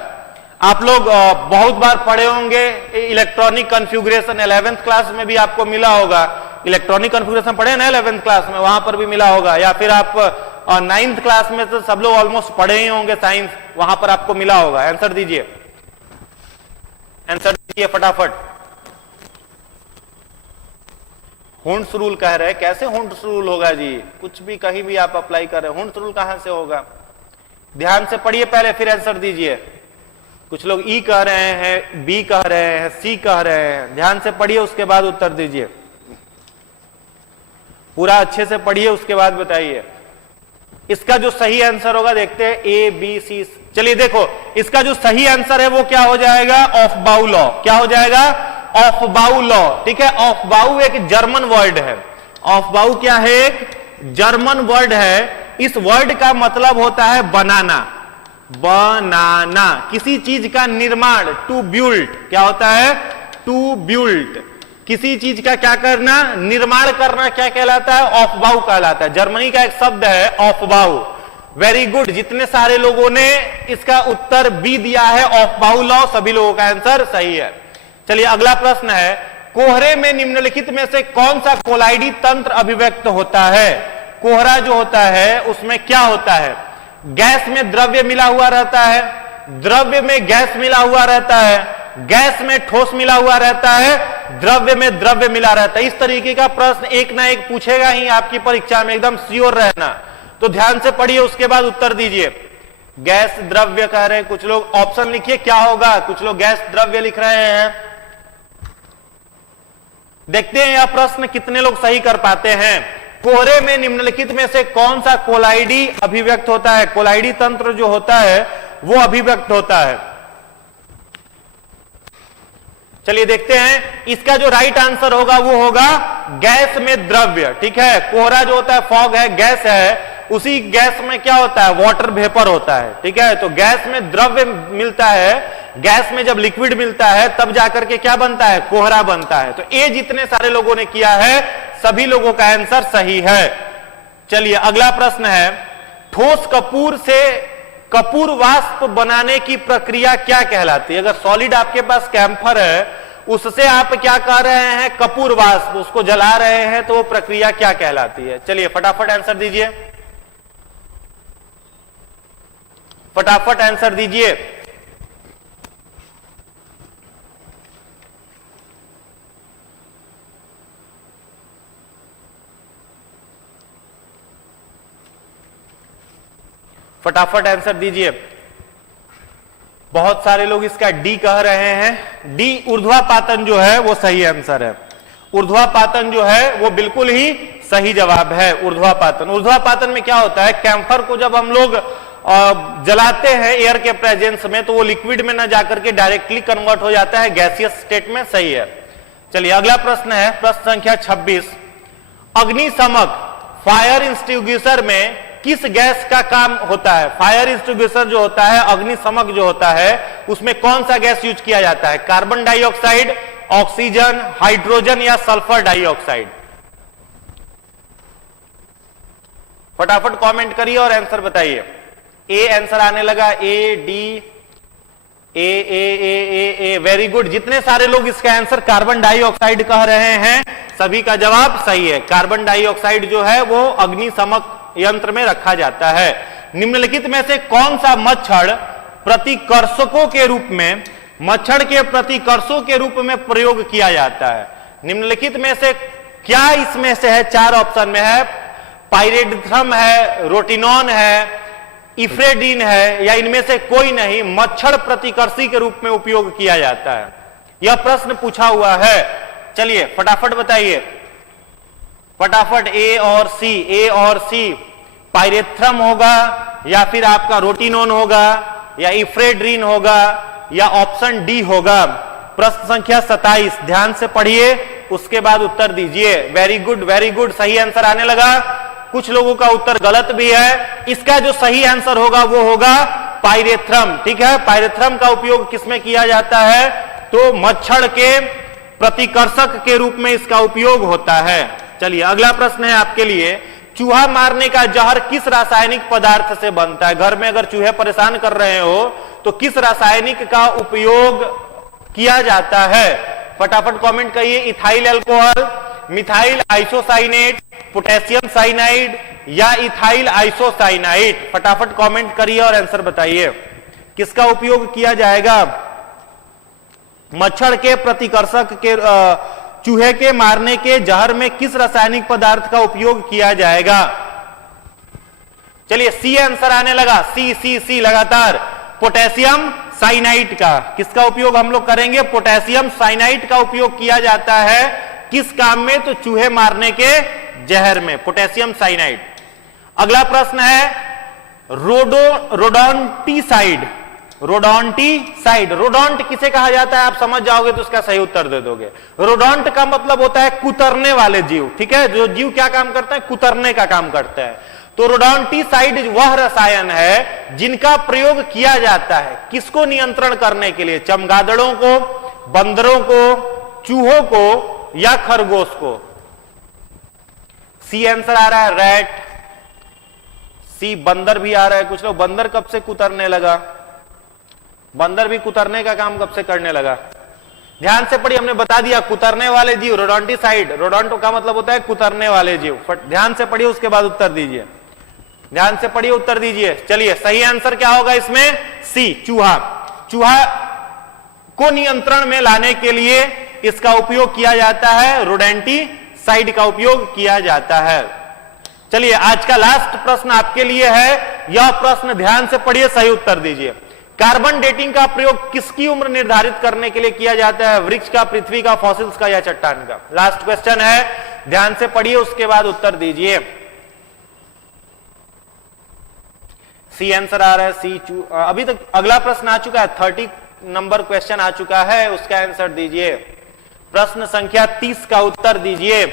आप लोग बहुत बार पढ़े होंगे इलेक्ट्रॉनिक कॉन्फ़िगरेशन, 11th क्लास में भी आपको मिला होगा। इलेक्ट्रॉनिक कॉन्फ़िगरेशन पढ़े ना 11th क्लास में, वहां पर भी मिला होगा, या फिर आप 9th क्लास में तो सब लोग ऑलमोस्ट पढ़े ही होंगे साइंस, वहां पर आपको मिला होगा। आंसर दीजिए, आंसर दीजिए फटाफट। हुंड्स रूल कह रहे हैं, कैसे हुंड्स रूल होगा जी? कुछ भी कहीं भी आप अप्लाई कर रहे हैं, हुंड्स रूल कहां से होगा? ध्यान से पढ़िए पहले फिर आंसर दीजिए। कुछ लोग ई कह रहे हैं, बी कह रहे हैं, सी कह रहे हैं। ध्यान से पढ़िए उसके बाद उत्तर दीजिए, पूरा अच्छे से पढ़िए उसके बाद बताइए। इसका जो सही आंसर होगा देखते हैं, ए बी सी। चलिए देखो, इसका जो सही आंसर है वो क्या हो जाएगा? ऑफ बाउ लॉ। क्या हो जाएगा? ऑफ बाउ लॉ। ठीक है, ऑफ बाउ एक जर्मन वर्ड है। ऑफ बाउ क्या है? एक जर्मन वर्ड है। इस वर्ड का मतलब होता है बनाना, बनाना, किसी चीज का निर्माण, टू बिल्ड। क्या होता है? टू बिल्ड, किसी चीज का क्या करना? निर्माण करना। क्या कहलाता है? ऑफ बाउ कहलाता है। जर्मनी का एक शब्द है ऑफ बाउ। वेरी गुड, जितने सारे लोगों ने इसका उत्तर बी दिया है ऑफ बाउ लॉ, सभी लोगों का आंसर सही है। चलिए अगला प्रश्न है, कोहरे में निम्नलिखित में से कौन सा कोलाइडी तंत्र अभिव्यक्त होता है? कोहरा जो होता है उसमें क्या होता है? गैस में द्रव्य मिला हुआ रहता है, द्रव्य में गैस मिला हुआ रहता है, गैस में ठोस मिला हुआ रहता है, द्रव्य में द्रव्य मिला रहता है। इस तरीके का प्रश्न एक ना एक पूछेगा ही आपकी परीक्षा में, एकदम श्योर रहना। तो ध्यान से पढ़िए, उसके बाद उत्तर दीजिए। गैस द्रव्य कह रहे हैं कुछ लोग, ऑप्शन लिखिए क्या होगा। कुछ लोग गैस द्रव्य लिख रहे हैं। देखते हैं यह प्रश्न कितने लोग सही कर पाते हैं। कोहरे में निम्नलिखित में से कौन सा कोलाइडी अभिव्यक्त होता है? कोलाइडी तंत्र जो होता है वो अभिव्यक्त होता है। चलिए देखते हैं, इसका जो राइट आंसर होगा वो होगा गैस में द्रव्य। ठीक है, कोहरा जो होता है फॉग है, गैस है, उसी गैस में क्या होता है? वाटर वेपर होता है। ठीक है, तो गैस में द्रव्य मिलता है, गैस में जब लिक्विड मिलता है तब जाकर के क्या बनता है? कोहरा बनता है। तो ये जितने सारे लोगों ने किया है सभी लोगों का आंसर सही है। चलिए अगला प्रश्न है, ठोस कपूर से कपूर वाष्प बनाने की प्रक्रिया क्या कहलाती है? अगर सॉलिड आपके पास कैम्फर है, उससे आप क्या कर रहे हैं? कपूर वाष्प, उसको जला रहे हैं, तो वो प्रक्रिया क्या कहलाती है? चलिए फटाफट आंसर दीजिए, फटाफट आंसर दीजिए। फटाफट आंसर दीजिए। बहुत सारे लोग इसका डी कह रहे हैं। डी ऊर्ध्वापातन जो है वो सही आंसर है। ऊर्ध्वापातन जो है वो बिल्कुल ही सही जवाब है। ऊर्ध्वापातन, ऊर्ध्वापातन में क्या होता है? कैम्फर को जब हम लोग जलाते हैं एयर के प्रेजेंस में, तो वो लिक्विड में ना जाकर के डायरेक्टली कन्वर्ट हो जाता है गैसियस स्टेट में। सही है। चलिए अगला प्रश्न है, प्रश्न संख्या 26। अग्निशमक फायर एक्सटिंग्विशर में किस गैस का काम होता है? फायर एक्सटिंग्विशर जो होता है, अग्निशमक जो होता है, उसमें कौन सा गैस यूज किया जाता है? कार्बन डाइऑक्साइड, ऑक्सीजन, हाइड्रोजन या सल्फर डाइऑक्साइड? फटाफट कमेंट करिए और आंसर बताइए। ए आंसर आने लगा, A D A, very good. जितने सारे लोग इसका आंसर कार्बन डाइऑक्साइड कह रहे हैं सभी का जवाब सही है। कार्बन डाइऑक्साइड जो है वो अग्निशमक यंत्र में रखा जाता है। निम्नलिखित में से कौन सा मच्छर प्रतिकर्षकों के रूप में, मच्छर के प्रतिकर्षों के रूप में प्रयोग किया जाता है? निम्नलिखित में से क्या इसमें से है? चार ऑप्शन में है, पाइरेथ्रम है, रोटिनॉन है, इफ्रेडिन है, या इनमें से कोई नहीं मच्छर प्रतिकर्षी के रूप में उपयोग किया जाता है। यह प्रश्न पूछा हुआ है। चलिए फटाफट बताइए, फटाफट। ए और सी, ए और सी, पाइरेथ्रम होगा या फिर आपका रोटिनोन होगा या इफ्रेड्रीन होगा या ऑप्शन डी होगा? प्रश्न संख्या 27, ध्यान से पढ़िए, उसके बाद उत्तर दीजिए। वेरी गुड, वेरी गुड, सही आंसर आने लगा। कुछ लोगों का उत्तर गलत भी है। इसका जो सही आंसर होगा वो होगा पाइरेथ्रम। ठीक है, पाइरेथ्रम का उपयोग किसमें किया जाता है? तो मच्छर के प्रतिकर्षक के रूप में इसका उपयोग होता है। चलिए अगला प्रश्न है आपके लिए, चूहा मारने का जहर किस रासायनिक पदार्थ से बनता है? घर में अगर चूहे परेशान कर रहे हो तो किस रासायनिक का उपयोग किया जाता है? फटाफट कमेंट करिए। Ethyl alcohol, methyl isocyanate, potassium cyanide या इथाइल आइसोसाइनाइड? फटाफट कमेंट करिए और आंसर बताइए। किसका उपयोग किया जाएगा? मच्छर के प्रतिकर्षक के चूहे के मारने के जहर में किस रासायनिक पदार्थ का उपयोग किया जाएगा? चलिए सी आंसर आने लगा। सी सी सी लगातार, पोटेशियम साइनाइड का। किसका उपयोग हम लोग करेंगे? पोटेशियम साइनाइड का उपयोग किया जाता है किस काम में? तो चूहे मारने के जहर में, पोटेशियम साइनाइड। अगला प्रश्न है, रोडोंटिसाइड। रोडोंटिसाइड, रोडोंट किसे कहा जाता है? आप समझ जाओगे तो उसका सही उत्तर दे दोगे। रोडोंट का मतलब होता है कुतरने वाले जीव। ठीक है, जो जीव क्या काम करते हैं? कुतरने का काम करते हैं। तो रोडोंटिसाइड वह रसायन है जिनका प्रयोग किया जाता है किसको नियंत्रण करने के लिए? चमगादड़ों को, बंदरों को, चूहों को या खरगोश को? सी आंसर आ रहा है, रैट। सी बंदर भी आ रहा है। कुछ लोग, बंदर कब से कुतरने लगा? बंदर भी कुतरने का काम कब से करने लगा? ध्यान से पढ़िए, हमने बता दिया कुतरने वाले जीव, रोडोंटिसाइड। रोडोंटो का मतलब होता है कुतरने वाले जीव। ध्यान से पढ़िए, उसके बाद उत्तर दीजिए। ध्यान से पढ़िए, उत्तर दीजिए। चलिए सही आंसर क्या होगा इसमें? सी, चूहा। चूहा को नियंत्रण में लाने के लिए इसका उपयोग किया जाता है, रोडेंटिसाइड का उपयोग किया जाता है। चलिए आज का लास्ट प्रश्न आपके लिए है, यह प्रश्न ध्यान से पढ़िए, सही उत्तर दीजिए। कार्बन डेटिंग का प्रयोग किसकी उम्र निर्धारित करने के लिए किया जाता है? वृक्ष का, पृथ्वी का, फॉसिल्स का या चट्टान का? लास्ट क्वेश्चन है, ध्यान से पढ़िए, उसके बाद उत्तर दीजिए। सी आंसर आ रहा है, सी अभी तक अगला प्रश्न आ चुका है, 30 नंबर क्वेश्चन आ चुका है, उसका आंसर दीजिए। प्रश्न संख्या 30 का उत्तर दीजिए।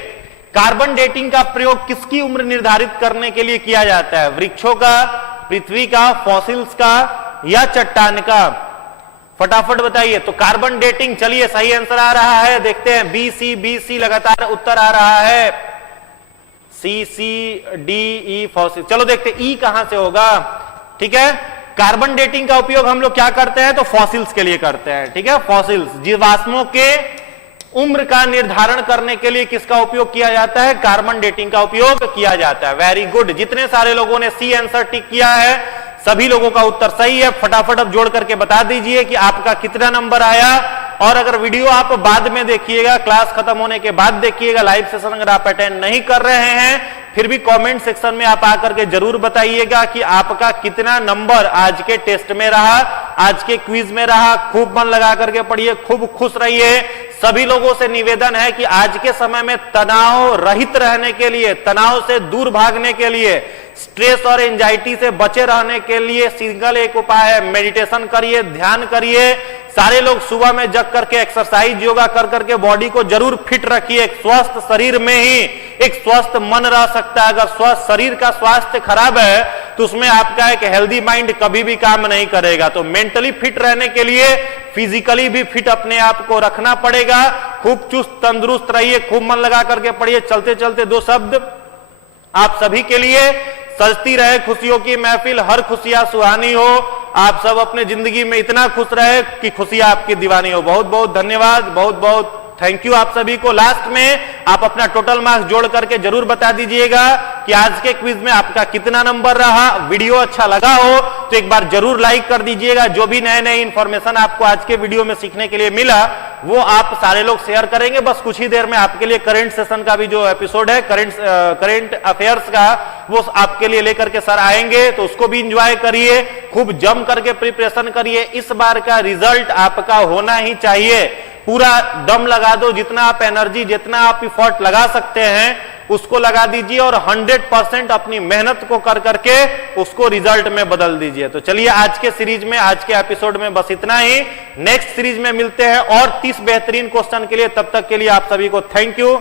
कार्बन डेटिंग का प्रयोग किसकी उम्र निर्धारित करने के लिए किया जाता है? वृक्षों का, पृथ्वी का, फॉसिल्स का या चट्टान का? फटाफट बताइए। तो कार्बन डेटिंग, चलिए सही आंसर आ रहा है, देखते हैं, बी सी लगातार उत्तर आ रहा है, सी डी ई फॉसिल। चलो देखते ई कहां से होगा। ठीक है, कार्बन डेटिंग का उपयोग हम लोग क्या करते हैं? तो फॉसिल्स के लिए करते हैं। ठीक है, फॉसिल्स, जीवाश्मों के उम्र का निर्धारण करने के लिए किसका उपयोग किया जाता है? कार्बन डेटिंग का उपयोग किया जाता है। वेरी गुड, जितने सारे लोगों ने सी आंसर टिक किया है सभी लोगों का उत्तर सही है। फटाफट अब जोड़ करके बता दीजिए कि आपका कितना नंबर आया। और अगर वीडियो आप बाद में देखिएगा, क्लास खत्म होने के बाद देखिएगा, लाइव सेशन अगर आप अटेंड नहीं कर रहे हैं, फिर भी कमेंट सेक्शन में आप आकर के जरूर बताइएगा कि आपका कितना नंबर आज के टेस्ट में रहा, आज के क्विज में रहा। खूब मन लगा करके पढ़िए, खूब खुश रहिए। सभी लोगों से निवेदन है कि आज के समय में तनाव रहित रहने के लिए, तनाव से दूर भागने के लिए, स्ट्रेस और एंजाइटी से बचे रहने के लिए सिंगल एक उपाय है, मेडिटेशन करिए, ध्यान करिए। सारे लोग सुबह में जग करके एक्सरसाइज, योगा कर करके बॉडी को जरूर फिट रखिए। एक स्वस्थ शरीर में ही एक स्वस्थ मन रह सकता है। अगर स्वस्थ शरीर का स्वास्थ्य खराब है तो उसमें आपका एक हेल्दी माइंड कभी भी काम नहीं करेगा। तो मेंटली फिट रहने के लिए फिजिकली भी फिट अपने आप को रखना पड़ेगा। खूब चुस्त तंदुरुस्त रहिए, खूब मन लगा करके पढ़िए। चलते चलते दो शब्द आप सभी के लिए, सजती रहे खुशियों की महफिल, हर खुशियां सुहानी हो। आप सब अपने जिंदगी में इतना खुश रहे कि खुशियां आपकी दीवानी हो। बहुत बहुत धन्यवाद, बहुत बहुत थैंक यू आप सभी को। लास्ट में आप अपना टोटल मार्क्स जोड़ करके जरूर बता दीजिएगा कि आज के क्विज में आपका कितना नंबर रहा। वीडियो अच्छा लगा हो तो एक बार जरूर लाइक कर दीजिएगा। जो भी नए नए इंफॉर्मेशन आपको आज के वीडियो में सीखने के लिए मिला वो आप सारे लोग शेयर करेंगे। बस कुछ ही देर में आपके लिए करंट सेशन का भी जो एपिसोड है, करंट अफेयर्स का, वो आपके लिए लेकर के सर आएंगे, तो उसको भी इंजॉय करिए, खूब जम करके प्रिपरेशन करिए। इस बार का रिजल्ट आपका होना ही चाहिए। पूरा दम लगा दो, जितना आप एनर्जी, जितना आप इफर्ट लगा सकते हैं उसको लगा दीजिए और 100% अपनी मेहनत को कर करके उसको रिजल्ट में बदल दीजिए। तो चलिए आज के सीरीज में, आज के एपिसोड में बस इतना ही। नेक्स्ट सीरीज में मिलते हैं और 30 बेहतरीन क्वेश्चन के लिए। तब तक के लिए आप सभी को थैंक यू।